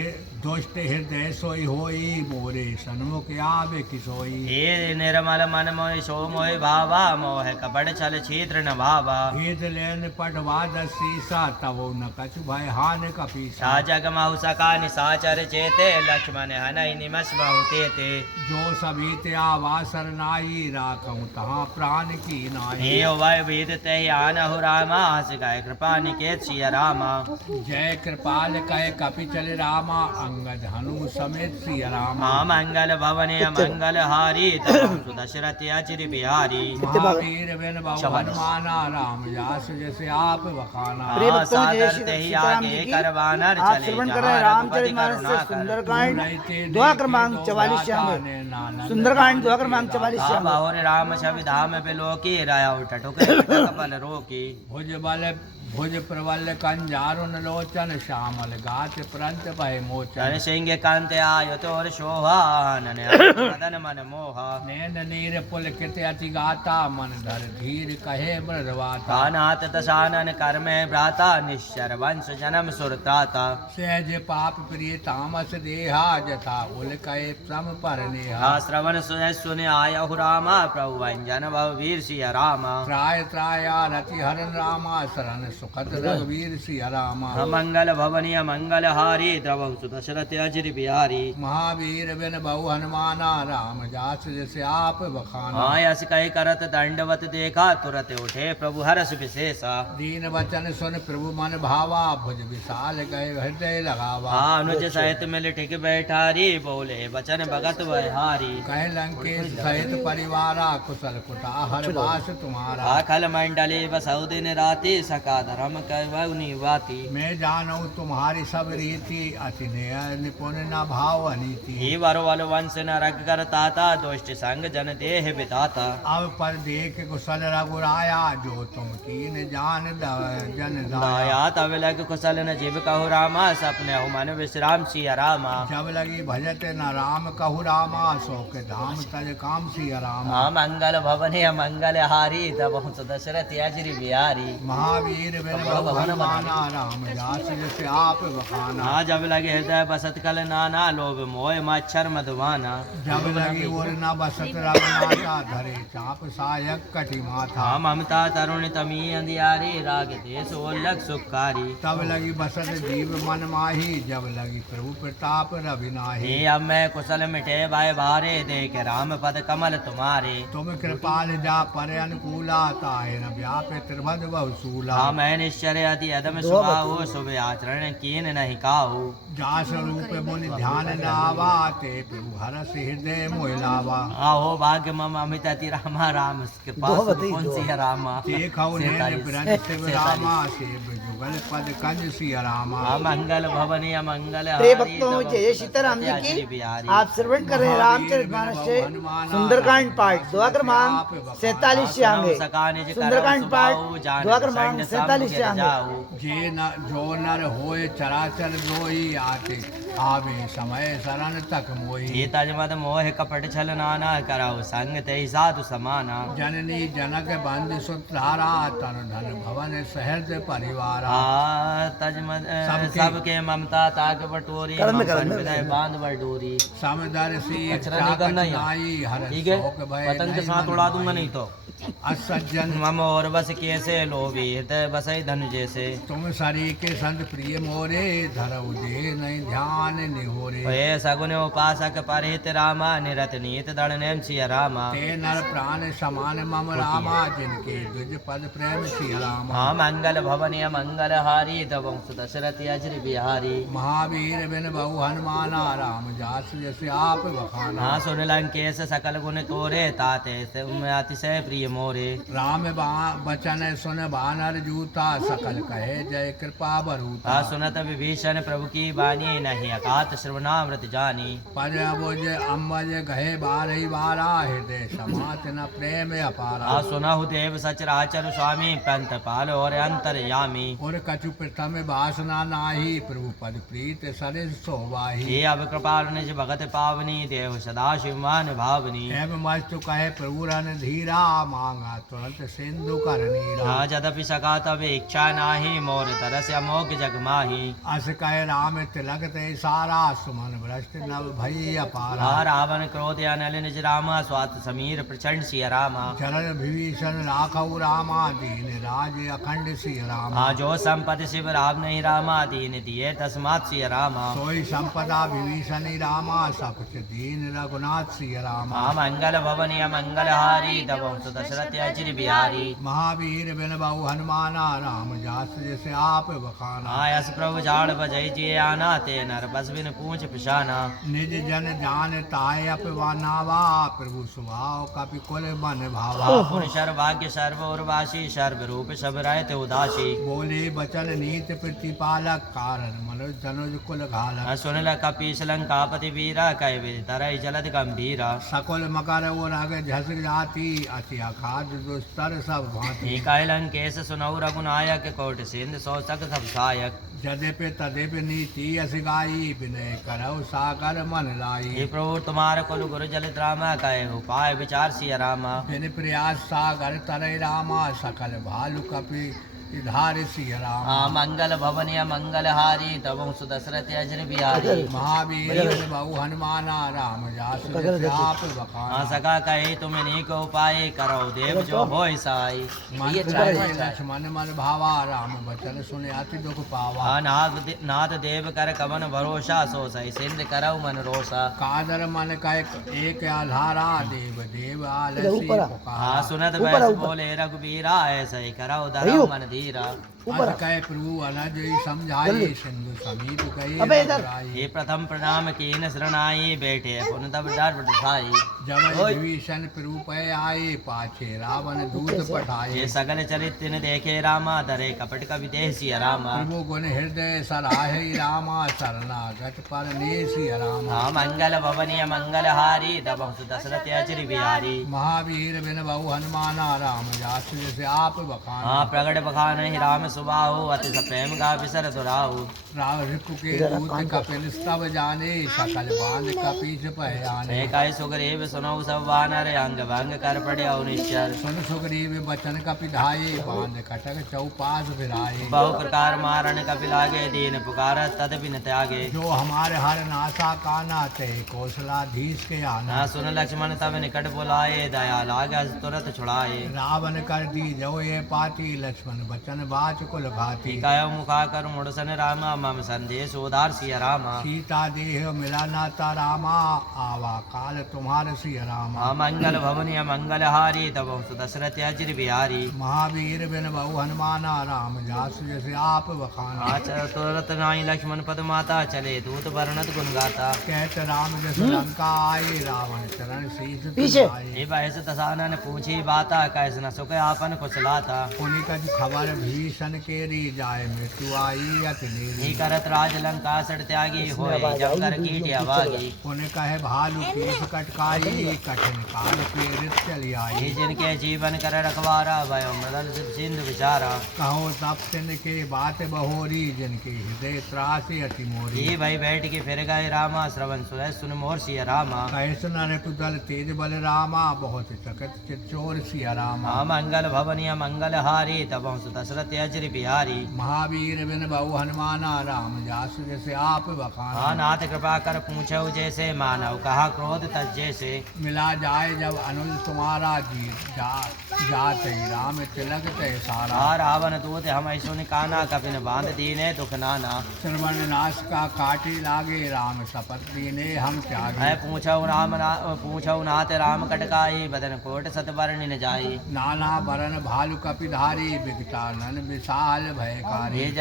दुष्ट हृदय सोई होई मोरे सन्मुख आवे किसोई हे निर्मल मन मोहि सो मोहि भावा मोह कपट छल छिद्र न भावा भेद लेन पटवा दसीसा तब न कछु भय हान कपीसा जग महु सका निसाचर चेते लक्ष्मण हनहि निमस बहुते ते जो सभी ते आवासर नाई राखऊं तहाँ प्राण की नाई हे वै वेद तेहि आनहु रामा हस गाय कृपा निकेत सिया रामा जय कृपाल कहे कपि चल रामा अंगद हनु समेत सिया रामा मंगल भवने मंगल हारी तब दशरथ अचिर बिहारी महावीर बिन बहु हनुमाना राम जास जैसे आप बखाना प्रिय भक्तों, जय सादर श्री तेहि सीताराम आगे जी की। करवानर आप चले श्रवण कर जहाँ रहे हैं रघुपति रामचरितमानस करुणा से कर। सुंदरकांड दुआ क्रमांक 44 आगे सुंदरकांड दुआ क्रमांक 44 आगे बाहुर राम छवि धाम बिलोकी राया टटुक कपल रोकी भुज प्रबल कंजारुन लोचन श्यामल गात प्रंत भय मोचन धन सिंह कांत आयो तोर शोभा नन मदन मन मोहा नैन नीर पुलकित अति गाता मन धर धीर कहे ब्रजवाता कानात दशानन कर्मे भ्राता निश्चर वंश जन्म सुरताता सहज पाप प्रिय तामस देहा जथा उल कहे सम पर नेहा श्रवण सुन आयहु रामा प्रभु व्यंजन भव वीर सिया रामा त्राय त्राया रति हरन रामा शरण सुखद रघुवीर सिया रामा मंगल भवनीय मंगल हारी द्रवहु दशरथ अजिर बिहारी महावीर बिन बहु हनुमाना राम जास जैसे आप बखाना यस कह करत दंडवत देखा तुरत उठे प्रभु हरस विशेषा दीन वचन सुन प्रभु मन भावा भुज विशाल गए हृदय लगावा अनुज सहित मिल ठिक बैठारी बोले वचन भगत बहारी कह लंकेश सहित परिवारा कुशल कुटाहर वास तुम्हारा खल मंडली बसौ दिन राति सका धर्म कहनी बाती मैं जानू तुम्हारी सब रीति अति निपुण न भाव अनीति ही वरवल वंश न रग कर ताता दोष्ट संग जन देह बिताता अब पर देख कुशल रघुराया जो तुम कीन जान जन दाया तब लग कुशल न जीव कहु रामा सपने हो मन विश्राम सिया रामा जब लगी भजत न राम कहु रामा शोक धाम तज काम सिया रामा मंगल भवन मंगल हारी तब दशरथ अजिर बिहारी महावीर बिन बहु हनुमाना राम जास जैसे आप बखाना जब लगे हृदय बसत कल नाना लोभ मोह मच्छर मधुबाना जब लगी और न बसत रघुनाथा धरे चाप सायक कटि माथा ममता तरुण तमी अंधियारी राग देश ओल्लख सुखकारी तब लगी बसत जीव मन माही जब लगी प्रभु प्रताप रविनाही हे अब मैं कुशल मिटे भाई भारे देख राम पद कमल तुम्हारे तुम कृपाल जा पर अनुकूला ताय न व्यापे त्रिभद बहुसूला मैं निश्चर अति अदम सुभाऊ शुभ आचरण कीन नहीं काहू जास रूप मुनि ध्यान न आवा ते प्रभु हरस हृदय मोहिलावा आहो भाग्य मम अमित अति रामा राम कृपा कौन सी है रामा देखौ नैन प्रंत शिव रामा सेव जुगल पद कंज सिया रामा मंगल भवनीय मंगल प्रिय भक्तों, जय सीताराम जी की। आप श्रवण कर रहे हैं रामचरितमानस से सुंदरकांड पाठ दुआ क्रमांक 47 से आगे सुंदरकांड पाठ दुआ क्रमांक 47 से आगे जे न जो नर होए चराचर दोई आते आवे समय शरण तक मोही ये तजमद मोह कपट छल नाना कराओ संग ते साधु समाना जननी जनक बंद सुधारा तन धन भवन सहृद परिवारा तजमद सबके- सबके ममता ताक बटोरी करन- ममता करन- हृदय बांध बटोरी समदर्शी अक्षरा नहीं करना ही है। नाई हर ठीक है शोक भय पतंग के नहीं साथ मन उड़ा दूंगा माही। नहीं तो असज्जन मम और बस कैसे लोभित बसई धनु जैसे तुम सरी के संत प्रिय मोरे धरऊ दे नहीं ध्यान निहोरे हे सगुन उपासक परिहित रामा निरत नीत दड़ नेम सिय रामा ते नर प्राण समान मम रामा जिनके द्विज पद प्रेम सिया रामा हाँ मंगल भवनीय मंगल हारी तब दशरथ अजर बिहारी महावीर बिन बहु हनुमाना राम जास जैसे आप बखाना हाँ सुन लंकेश सकल गुण तोरे ताते तुम अतिशय प्रिय मोरे राम बचन सुन बानर जूता सकल कहे जय कृपा बरूता हाँ सुनत विभीषण प्रभु की बानी नहीं अकात श्रवणामृत जानी पर अबुज अम्बज गहे बारही बारा हृदय समात न प्रेम अपारा हाँ सुनहु देव सचराचर स्वामी पंत पाल और अंतरयामी और कछु प्रथम वासना नाही प्रभु पद प्रीत सरिस सोवाही ये अब कृपाल निज भगत पावनी देव सदा शिवमान भावनी एवं मस्तु कहे प्रभु रन धीरा मांगा तुरंत सिंधु कर नीरा हाँ जदपि सका तब इच्छा नाही मोर तरस अमोघ जग माही अस कहे राम तिलक ते सारा सुमन भ्रष्ट नव भई अपारा हाँ रावण क्रोध अनल निज रामा स्वात समीर प्रचंड सिय रामा चरण विभीषण राखऊ रामा दीन राज अखंड सिय रामा हाँ जो संपत्ति शिव राम नहीं रामा दीन दिए तस्मात् सिय रामा सोई संपदा विभीषण रामा सब कुछ दीन रघुनाथ सिय रामा हाँ मंगल भवनीय मंगल हारी तब दशरथ अचिर बिहारी महावीर बिन बहु हनुमाना राम जास जैसे आप बखाना हाँ यस प्रभु झाड़ बजई जी आना ते नर बस बिन पूछ पिशाना निज जन जान ताय अपवानावा प्रभु स्वभाव कपि कुल मन भावा हाँ पुण्य शर भाग्य सर्व उर्वासी सर्व रूप सब रहते उदासी बोले बचन नीत प्रतिपालक कारण मनुज धनुज कुल घालक हाँ सुन ल कपीस लंकापति वीरा कह विधि तरई जलद गंभीरा सकुल मकर वो रग झस जाती अति अखाद दुस्तर सब भांति कह लंकेश सुनऊ रघुनायक कोट सिंध सौ सक सब सहायक जदेपे तदेपे नीति असिगाई विनय करौ सागर मन लाई हे प्रभु तुम्हारे कुल गुरु जल रामा कहे उपाय विचार सिय रामा बिन प्रयास सागर तरय रामा सकल भालु कपि धार सिय रामा हाँ मंगल भवनीय मंगल हारी तब सुदशरथ अजर बिहारी महावीर बिन बहु हनुमाना राम जास जैसे आप हाँ बखाना सका कहे तुम नीक उपाय करो देव जो हो साई मन ये क्रम चाहे भय लक्ष्मण मन भावा राम बचन सुने अति दुख पावा हाँ नाथ देव कर कवन भरोसा सो सही सिंध करऊ मन रोसा कादर मन का एक आधारा देव देव आलसी हाँ पुकारा सुनत बैस बोले रघुबीरा ऐसा ही करऊ धरऊ मन धीरा अस कहे प्रभु अनज समझाई सिंधु समीप कही अबे इधर। ये प्रथम प्रणाम कीन शरणाई बैठे पुन तब डर बठाई जब विभीषण प्रभु पै आए पाछे रावण दूत पठाए ये सगल चरित तिन देखे रामा दरे कपट कवि देह सिय रामा प्रभु गुण हृदय सराहे रामा शरणागत पर नेसी रामा हाँ मंगल भवनीय मंगल हारी तब दशरथ अचिर बिहारी महावीर बिन बहु हनुमाना राम जास जैसे आप बखाना हाँ प्रगट बखान ही राम सुबाहु अति प्रेम गा विसर दुराहु राव रिपु के दूत कपिल स्तव जाने सकल बांध कपीछ पहचाने एकाई सुग्रीव सुनऊ सब वानर अंग भंग कर पड़े अनिश्चर सुन सुग्रीव बचन कपिधाये बांध कटक चौपास फिराए बहु प्रकार मारण कपिलागे दीन पुकार तद बिन त्यागे जो हमारे हर नासा काना ते कौशलाधीश के आना हाँ सुन लक्ष्मण तब निकट बुलाए दया लागे तुरंत छुड़ाए रावण कर दी जो ये पाती लक्ष्मण बचन बाच कुल घाती कयो मुखा कर मुड़सन रामा मम संदेश उदार सिय रामा सीता देह मिला नाता रामा आवा काल तुम्हारे सिय रामा हाँ मंगल भवनीय मंगल हारी तब दशरथ अचिर बिहारी महावीर बिन बहु हनुमाना राम जास जैसे आप बखाना हाँ तुरत नाई लक्ष्मण पद माता चले दूत वर्णत गुण गाता कहत राम जस लंका आए रावण चरण शीश पीछे। आए हे बहस तसानन पूछी बाता कैस न सुख आपन कुशलाता उन्हीं का जो खबर भीषण जन केरी जाय मृत्यु आई अति ही देरी। करत राज लंका सड़ त्यागी होए जब कर कीट अभागी। पुण्य कहे भालू केश कटकाई कठिन काल पीड़ित चली ही आई। जिनके जीवन कर रखवारा भयो मृदल सिंधु विचारा। कहो तप के बात बहोरी जिनके हृदय त्रासी अति मोरी। ही भाई बैठ के फिर गए रामा श्रवण सुन सुन मोर सिया रामा। कहे सुन कुदल तेज बल रामा बहुत चकत चिचोर सिया रामा। मंगल भवनिय मंगल हारी तब दशरथ अजर बिहारी। महावीर बिन बहु हनुमाना राम जासु जैसे आप बखाना। नाथ कृपा कर पूछो जैसे मानव कहा क्रोध तज जैसे। मिला जाए जब अनुज तुम्हारा जीत जाते राम तिलक ते सारा। रावण दूत हम ऐसो काना कपिन बांध दीने दुख नाना। श्रवण नाश का काटी लागे राम शपथ दीने हम त्यागे। पूछो नाथ राम कटकाई बदन कोट सत बरन न जाई। नाना बरन भालु कपिधारी बिकटानन विशाल भयकारी। हे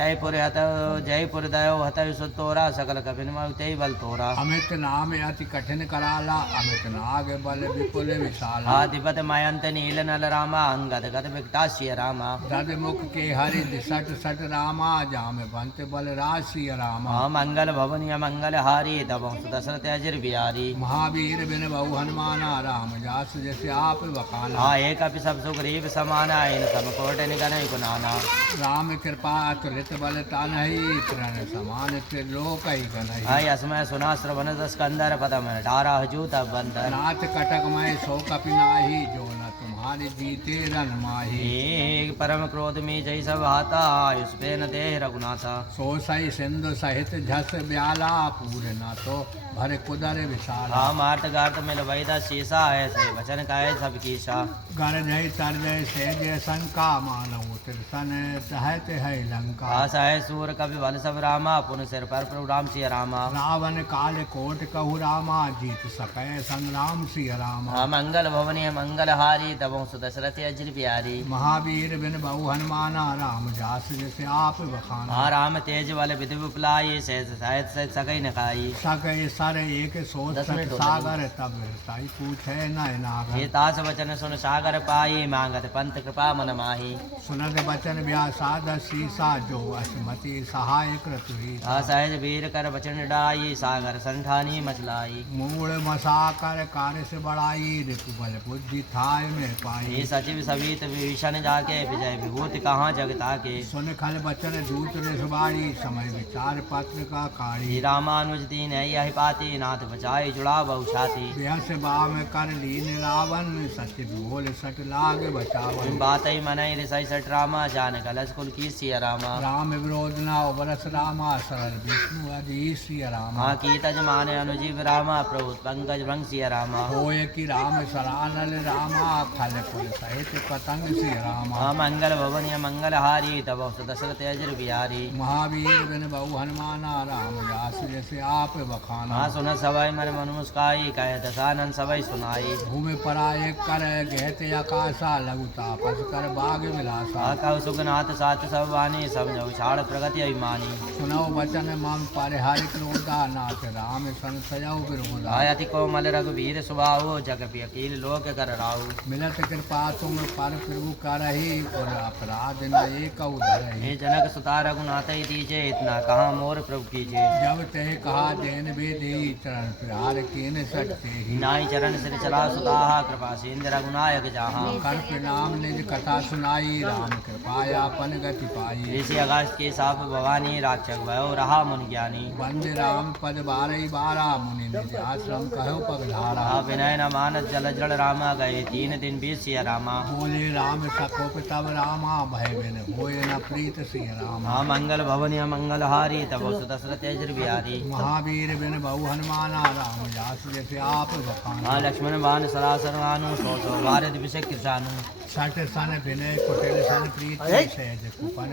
जयपुर दयो हत सुतोरा सकल कपिन मते बल तोरा। अमित नाम अति कठिन कराला अमित नाग बल विपुल विशाला। आदिपत मयंत नील नल रामा अंगद गत विकटास्य रामा। दद मुख के हरि सट सट रामा जाम बंत बल राशि रामा। मंगल भवनिय मंगल हारी तब दशरथ अजर बिहारी। महावीर बिन बहु हनुमाना राम जास जैसे आप बखाना। एक अपि सब सुग्रीव समाना इन सब कोट निगन गुनाना। राम कृपा तुलित बल तानहि तृण समान त्रिलोक गनहि। असमय सुना श्रवण स्कंदर पदम डारा हजूत बंदर। नाथ कटक मय सो कपि नाही जो न तुम्हारी जीते रन माही। परम क्रोध में जय सब हाथा आयुष पे न देह रघुनाथा। सो सही सिंधु सहित झस ब्याला पूर न तो भरे कुदर विशाला। मार्त गार्त मिल वैदा शीशा ऐसे वचन काहे सब कीशा। गर जय तर जय से जय शंका मानव तिरसन सहत है लंका। आशा है सूर कवि बल सब रामा पुन सिर पर प्रभु राम सिया रामा। रावण काल कोट कहु रामा जीत सकै संग्राम सिया रामा। मंगल भवनी मंगल हारी तब दशरथ अजर बिहारी। महावीर बिन बहु हनुमाना राम जास जैसे आप बखाना। राम तेज बल विधि विपलाई सहत सकै न खाई। सकै सर एक सोच सत सागर तब ताई पूछे नय नागर। तास वचन सुन सागर पाई मांगत पंत कृपा मन माही। सुनत बचन व्यासाद शीसा जो असमति सहाय क्रतुही। सहज वीर कर वचन डाई सागर संठानी मचलाई। मूल मसा कर कार्य से बढ़ाई रिपु बल बुद्धि थाय में पाई। सचिव सवित विभीषण जाके विजय विभूति कहाँ जगता के। सुन खल बचन दूत रिसवाड़ी समय विचार पत्र का कारी। रामानुज दीन यही पाती नाथ बचाए जुड़ा बहु छाती। बेहस बाम कर लीन रावण सच बोल सट लाग बचावन। बात ही मन रिसई सट रामा जान कलश कुल की सिया रामा। राम विरोध न बरस रामा सरल विष्णु अधीश सिया रामा। की तज माने अनुजीव रामा प्रभु पंकज भंग सिया रामा। होय कि राम सरानल रामा खल कुल सहित पतंग सिया रामा। मंगल भवन मंगल हारी तब दशरथ अजर बिहारी। महावीर बिन बहु हनुमाना राम जास जैसे आप बखाना। सुन सवै मन मन मुस्काई कहे दशानन सवै सुनाई। भूमि पराय कर गहत आकाशा लघु तापस कर बाग विलासा। कहु सुगनाथ साथ सब वाणी सब छाड़ प्रगति अभिमानी। सुनौ वचन मम परिहारि क्रोधा नाथ राम संशयौ विरोधा। अति कोमल रघुवीर सुभाओ जगपि अकील लोक कर राहु। मिलत कृपा तुम पर प्रभु करहि और अपराध न एक धरहि। जनक सुता रघुनाथ दीजे इतना कहा मोर प्रभु कीजे। जब तह कहा देन बेदे चरण प्यार कीन सटते ही। नाई चरण सिर चला सुताहा कृपा सिंध रघुनायक जहाँ। कर प्रणाम निज कथा सुनाई राम कृपाया अपन गति पाई। ऋषि अगस्त के साप भवानी राक्षक भयो रहा मुनि ज्ञानी। वंदे राम पद बारही बारा मुनि निज आश्रम कहो पगधारा। विनय न मानस जल जल रामा गए 3 दिन बीत सिया रामा। बोले राम सकोप तब रामा भय बिन होय न प्रीत सिंह रामा। मंगल भवन मंगल हारी तब दशरथ अजर बिहारी। महावीर बिन बहु हनुमाना राम जास जैसे आप बखाना। लक्ष्मण बान सरासर मानु सो भारत विषय कृषानु। सट सन विनय कुटिल सन प्रीति सहज कुपन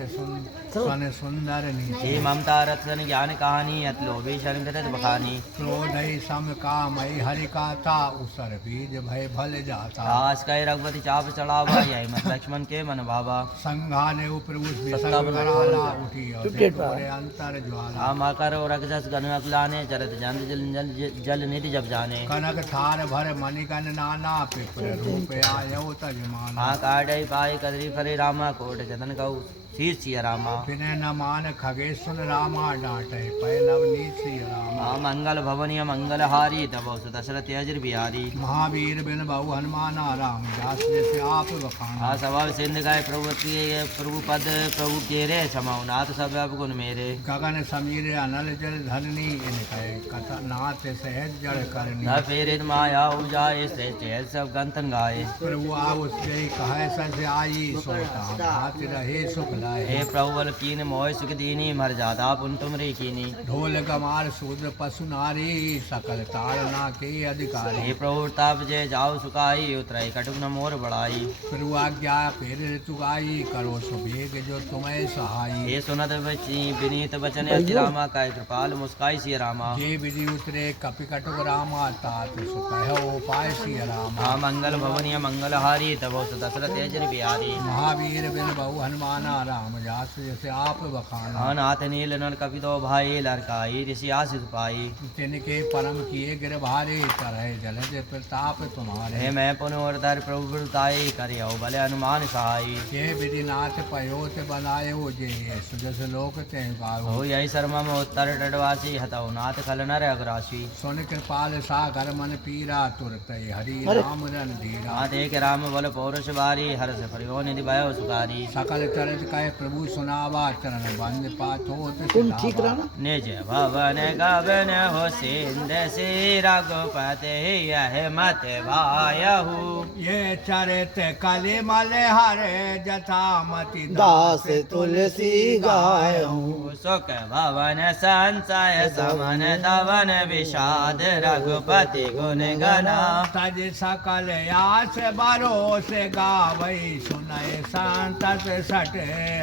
सन सुंदर नीति। ममता रथ सन ज्ञान कहानी अत लोभी शन विरत बखानी। क्रोधई सम कामई हरि काता उसर बीज भय भल जाता। आस कह रघुपति चाप चढ़ावा यही मत लक्ष्मण के मन भावा। संघाने प्रभु कराला उठी और अंतर ज्वाला। माँ करो रक्षस गण अकलाने चरत जंत जल निधि जब जाने। कनक थार भर मणिकन नाना पिपर रूप आयो तजमाना। काटई पाई कदरी फरे रामा कोट जतन कहू श्री सिया रामा। विनय न मान खगे सुन रामा डांटे पै नवनीत श्री रामा। मंगल भवनीय मंगल हारी तब दशरथ अजर बिहारी। महावीर बिन बहु हनुमान राम दास जैसे आप बखाना। स्वभाव सिंध गाय प्रभु पद प्रभु केरे क्षमाओ नाथ सब गुण मेरे। गगन समीर अनल जल धरनी इन कहे कथा नाथ सहज जड़ करनी। न फेरित माया उजाए से चैल सब गंतन गाए। प्रभु आव जय कहे सज आई सोता भात रहे सुख लाए। हे प्रभु बल कीन मोह सुख दीनी मर जादा पुन तुमरी कीनी। ढोल गमार शूद्र पशु नारी सकल ताड़ना के अधिकारी। हे प्रभु ताप जय जाओ सुखाई उतराई कटुक न मोर बढ़ाई। प्रभु आज्ञा फिर ऋतुगाई करो सुभेग जो तुम्हें सहाई। हे सुनत बची विनीत बचन अति रामा का कृपाल मुस्काई सिया रामा। जे विधि उतरे कपि कटुक रामा तात सुख उपाय सिया रामा। मंगल भवनीय मंगल हारी तब दशरथ अजर बिहारी। महावीर बिन बहु हनुमाना राम जास जैसे आप बखाना। नाथ नील नर कपि दो भाई लड़काई ऋषि आशिष पाई। तिनके परम किए गिर भारे तरह जलज प्रताप तुम्हारे। हे मैं पुनर्धर प्रभु बुलताई करियो भले हनुमान सहाई। ये विधि नाथ पयोत बनायो जे सुजस लोक ते गायो। हो यही शर्मा में उत्तर डडवासी हतौ नाथ खल नर अग्रासी। सुन कृपाल सागर मन पीरा तुरत हरि राम रन धीरा। नाथ एक राम बल पौरुष बारी हर्ष परियो निधि भयो सुखारी। सकल चरित कहे प्रभु सुनावा चरण बंद पाथोत तुम ठीक रहना। निज भवन गवन हो सिंध से रघुपति यह मत वायहु। ये चरित कलि मल हरे जथा मति दास तुलसी गायहूँ। सुख भवन संचय समन दवन विषाद रघुपति गुण गना। तज सकल आस भरोसे गावई सुनय संतत सट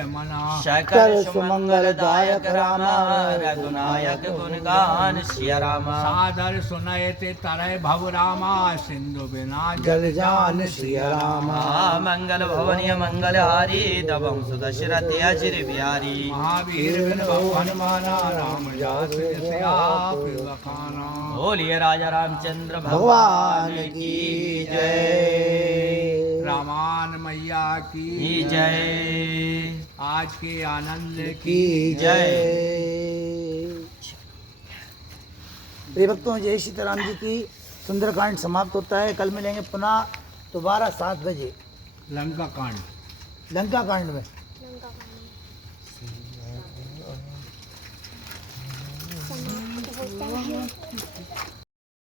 मना। सकल सुमंगल दायक राम रघुनायक गुण गान सिया रामा। सादर सुनय ते तरह भव रामा सिंधु बिना जल जान श्री रामा। मंगल भवनीय मंगल हारी तब सुदशरथ अजर बिहारी। महावीर बिन बहु हनुमाना राम जास जैसे आप बखाना। बोलिए राजा रामचंद्र भगवान की जय। रामान मैया की जय। आज के आनंद की जय। प्रिय भक्तों, जय सीताराम जी की सुंदरकांड समाप्त होता है। कल मिलेंगे पुनः दोबारा 7 बजे लंका कांड। लंका कांड में। समाप्त होता है।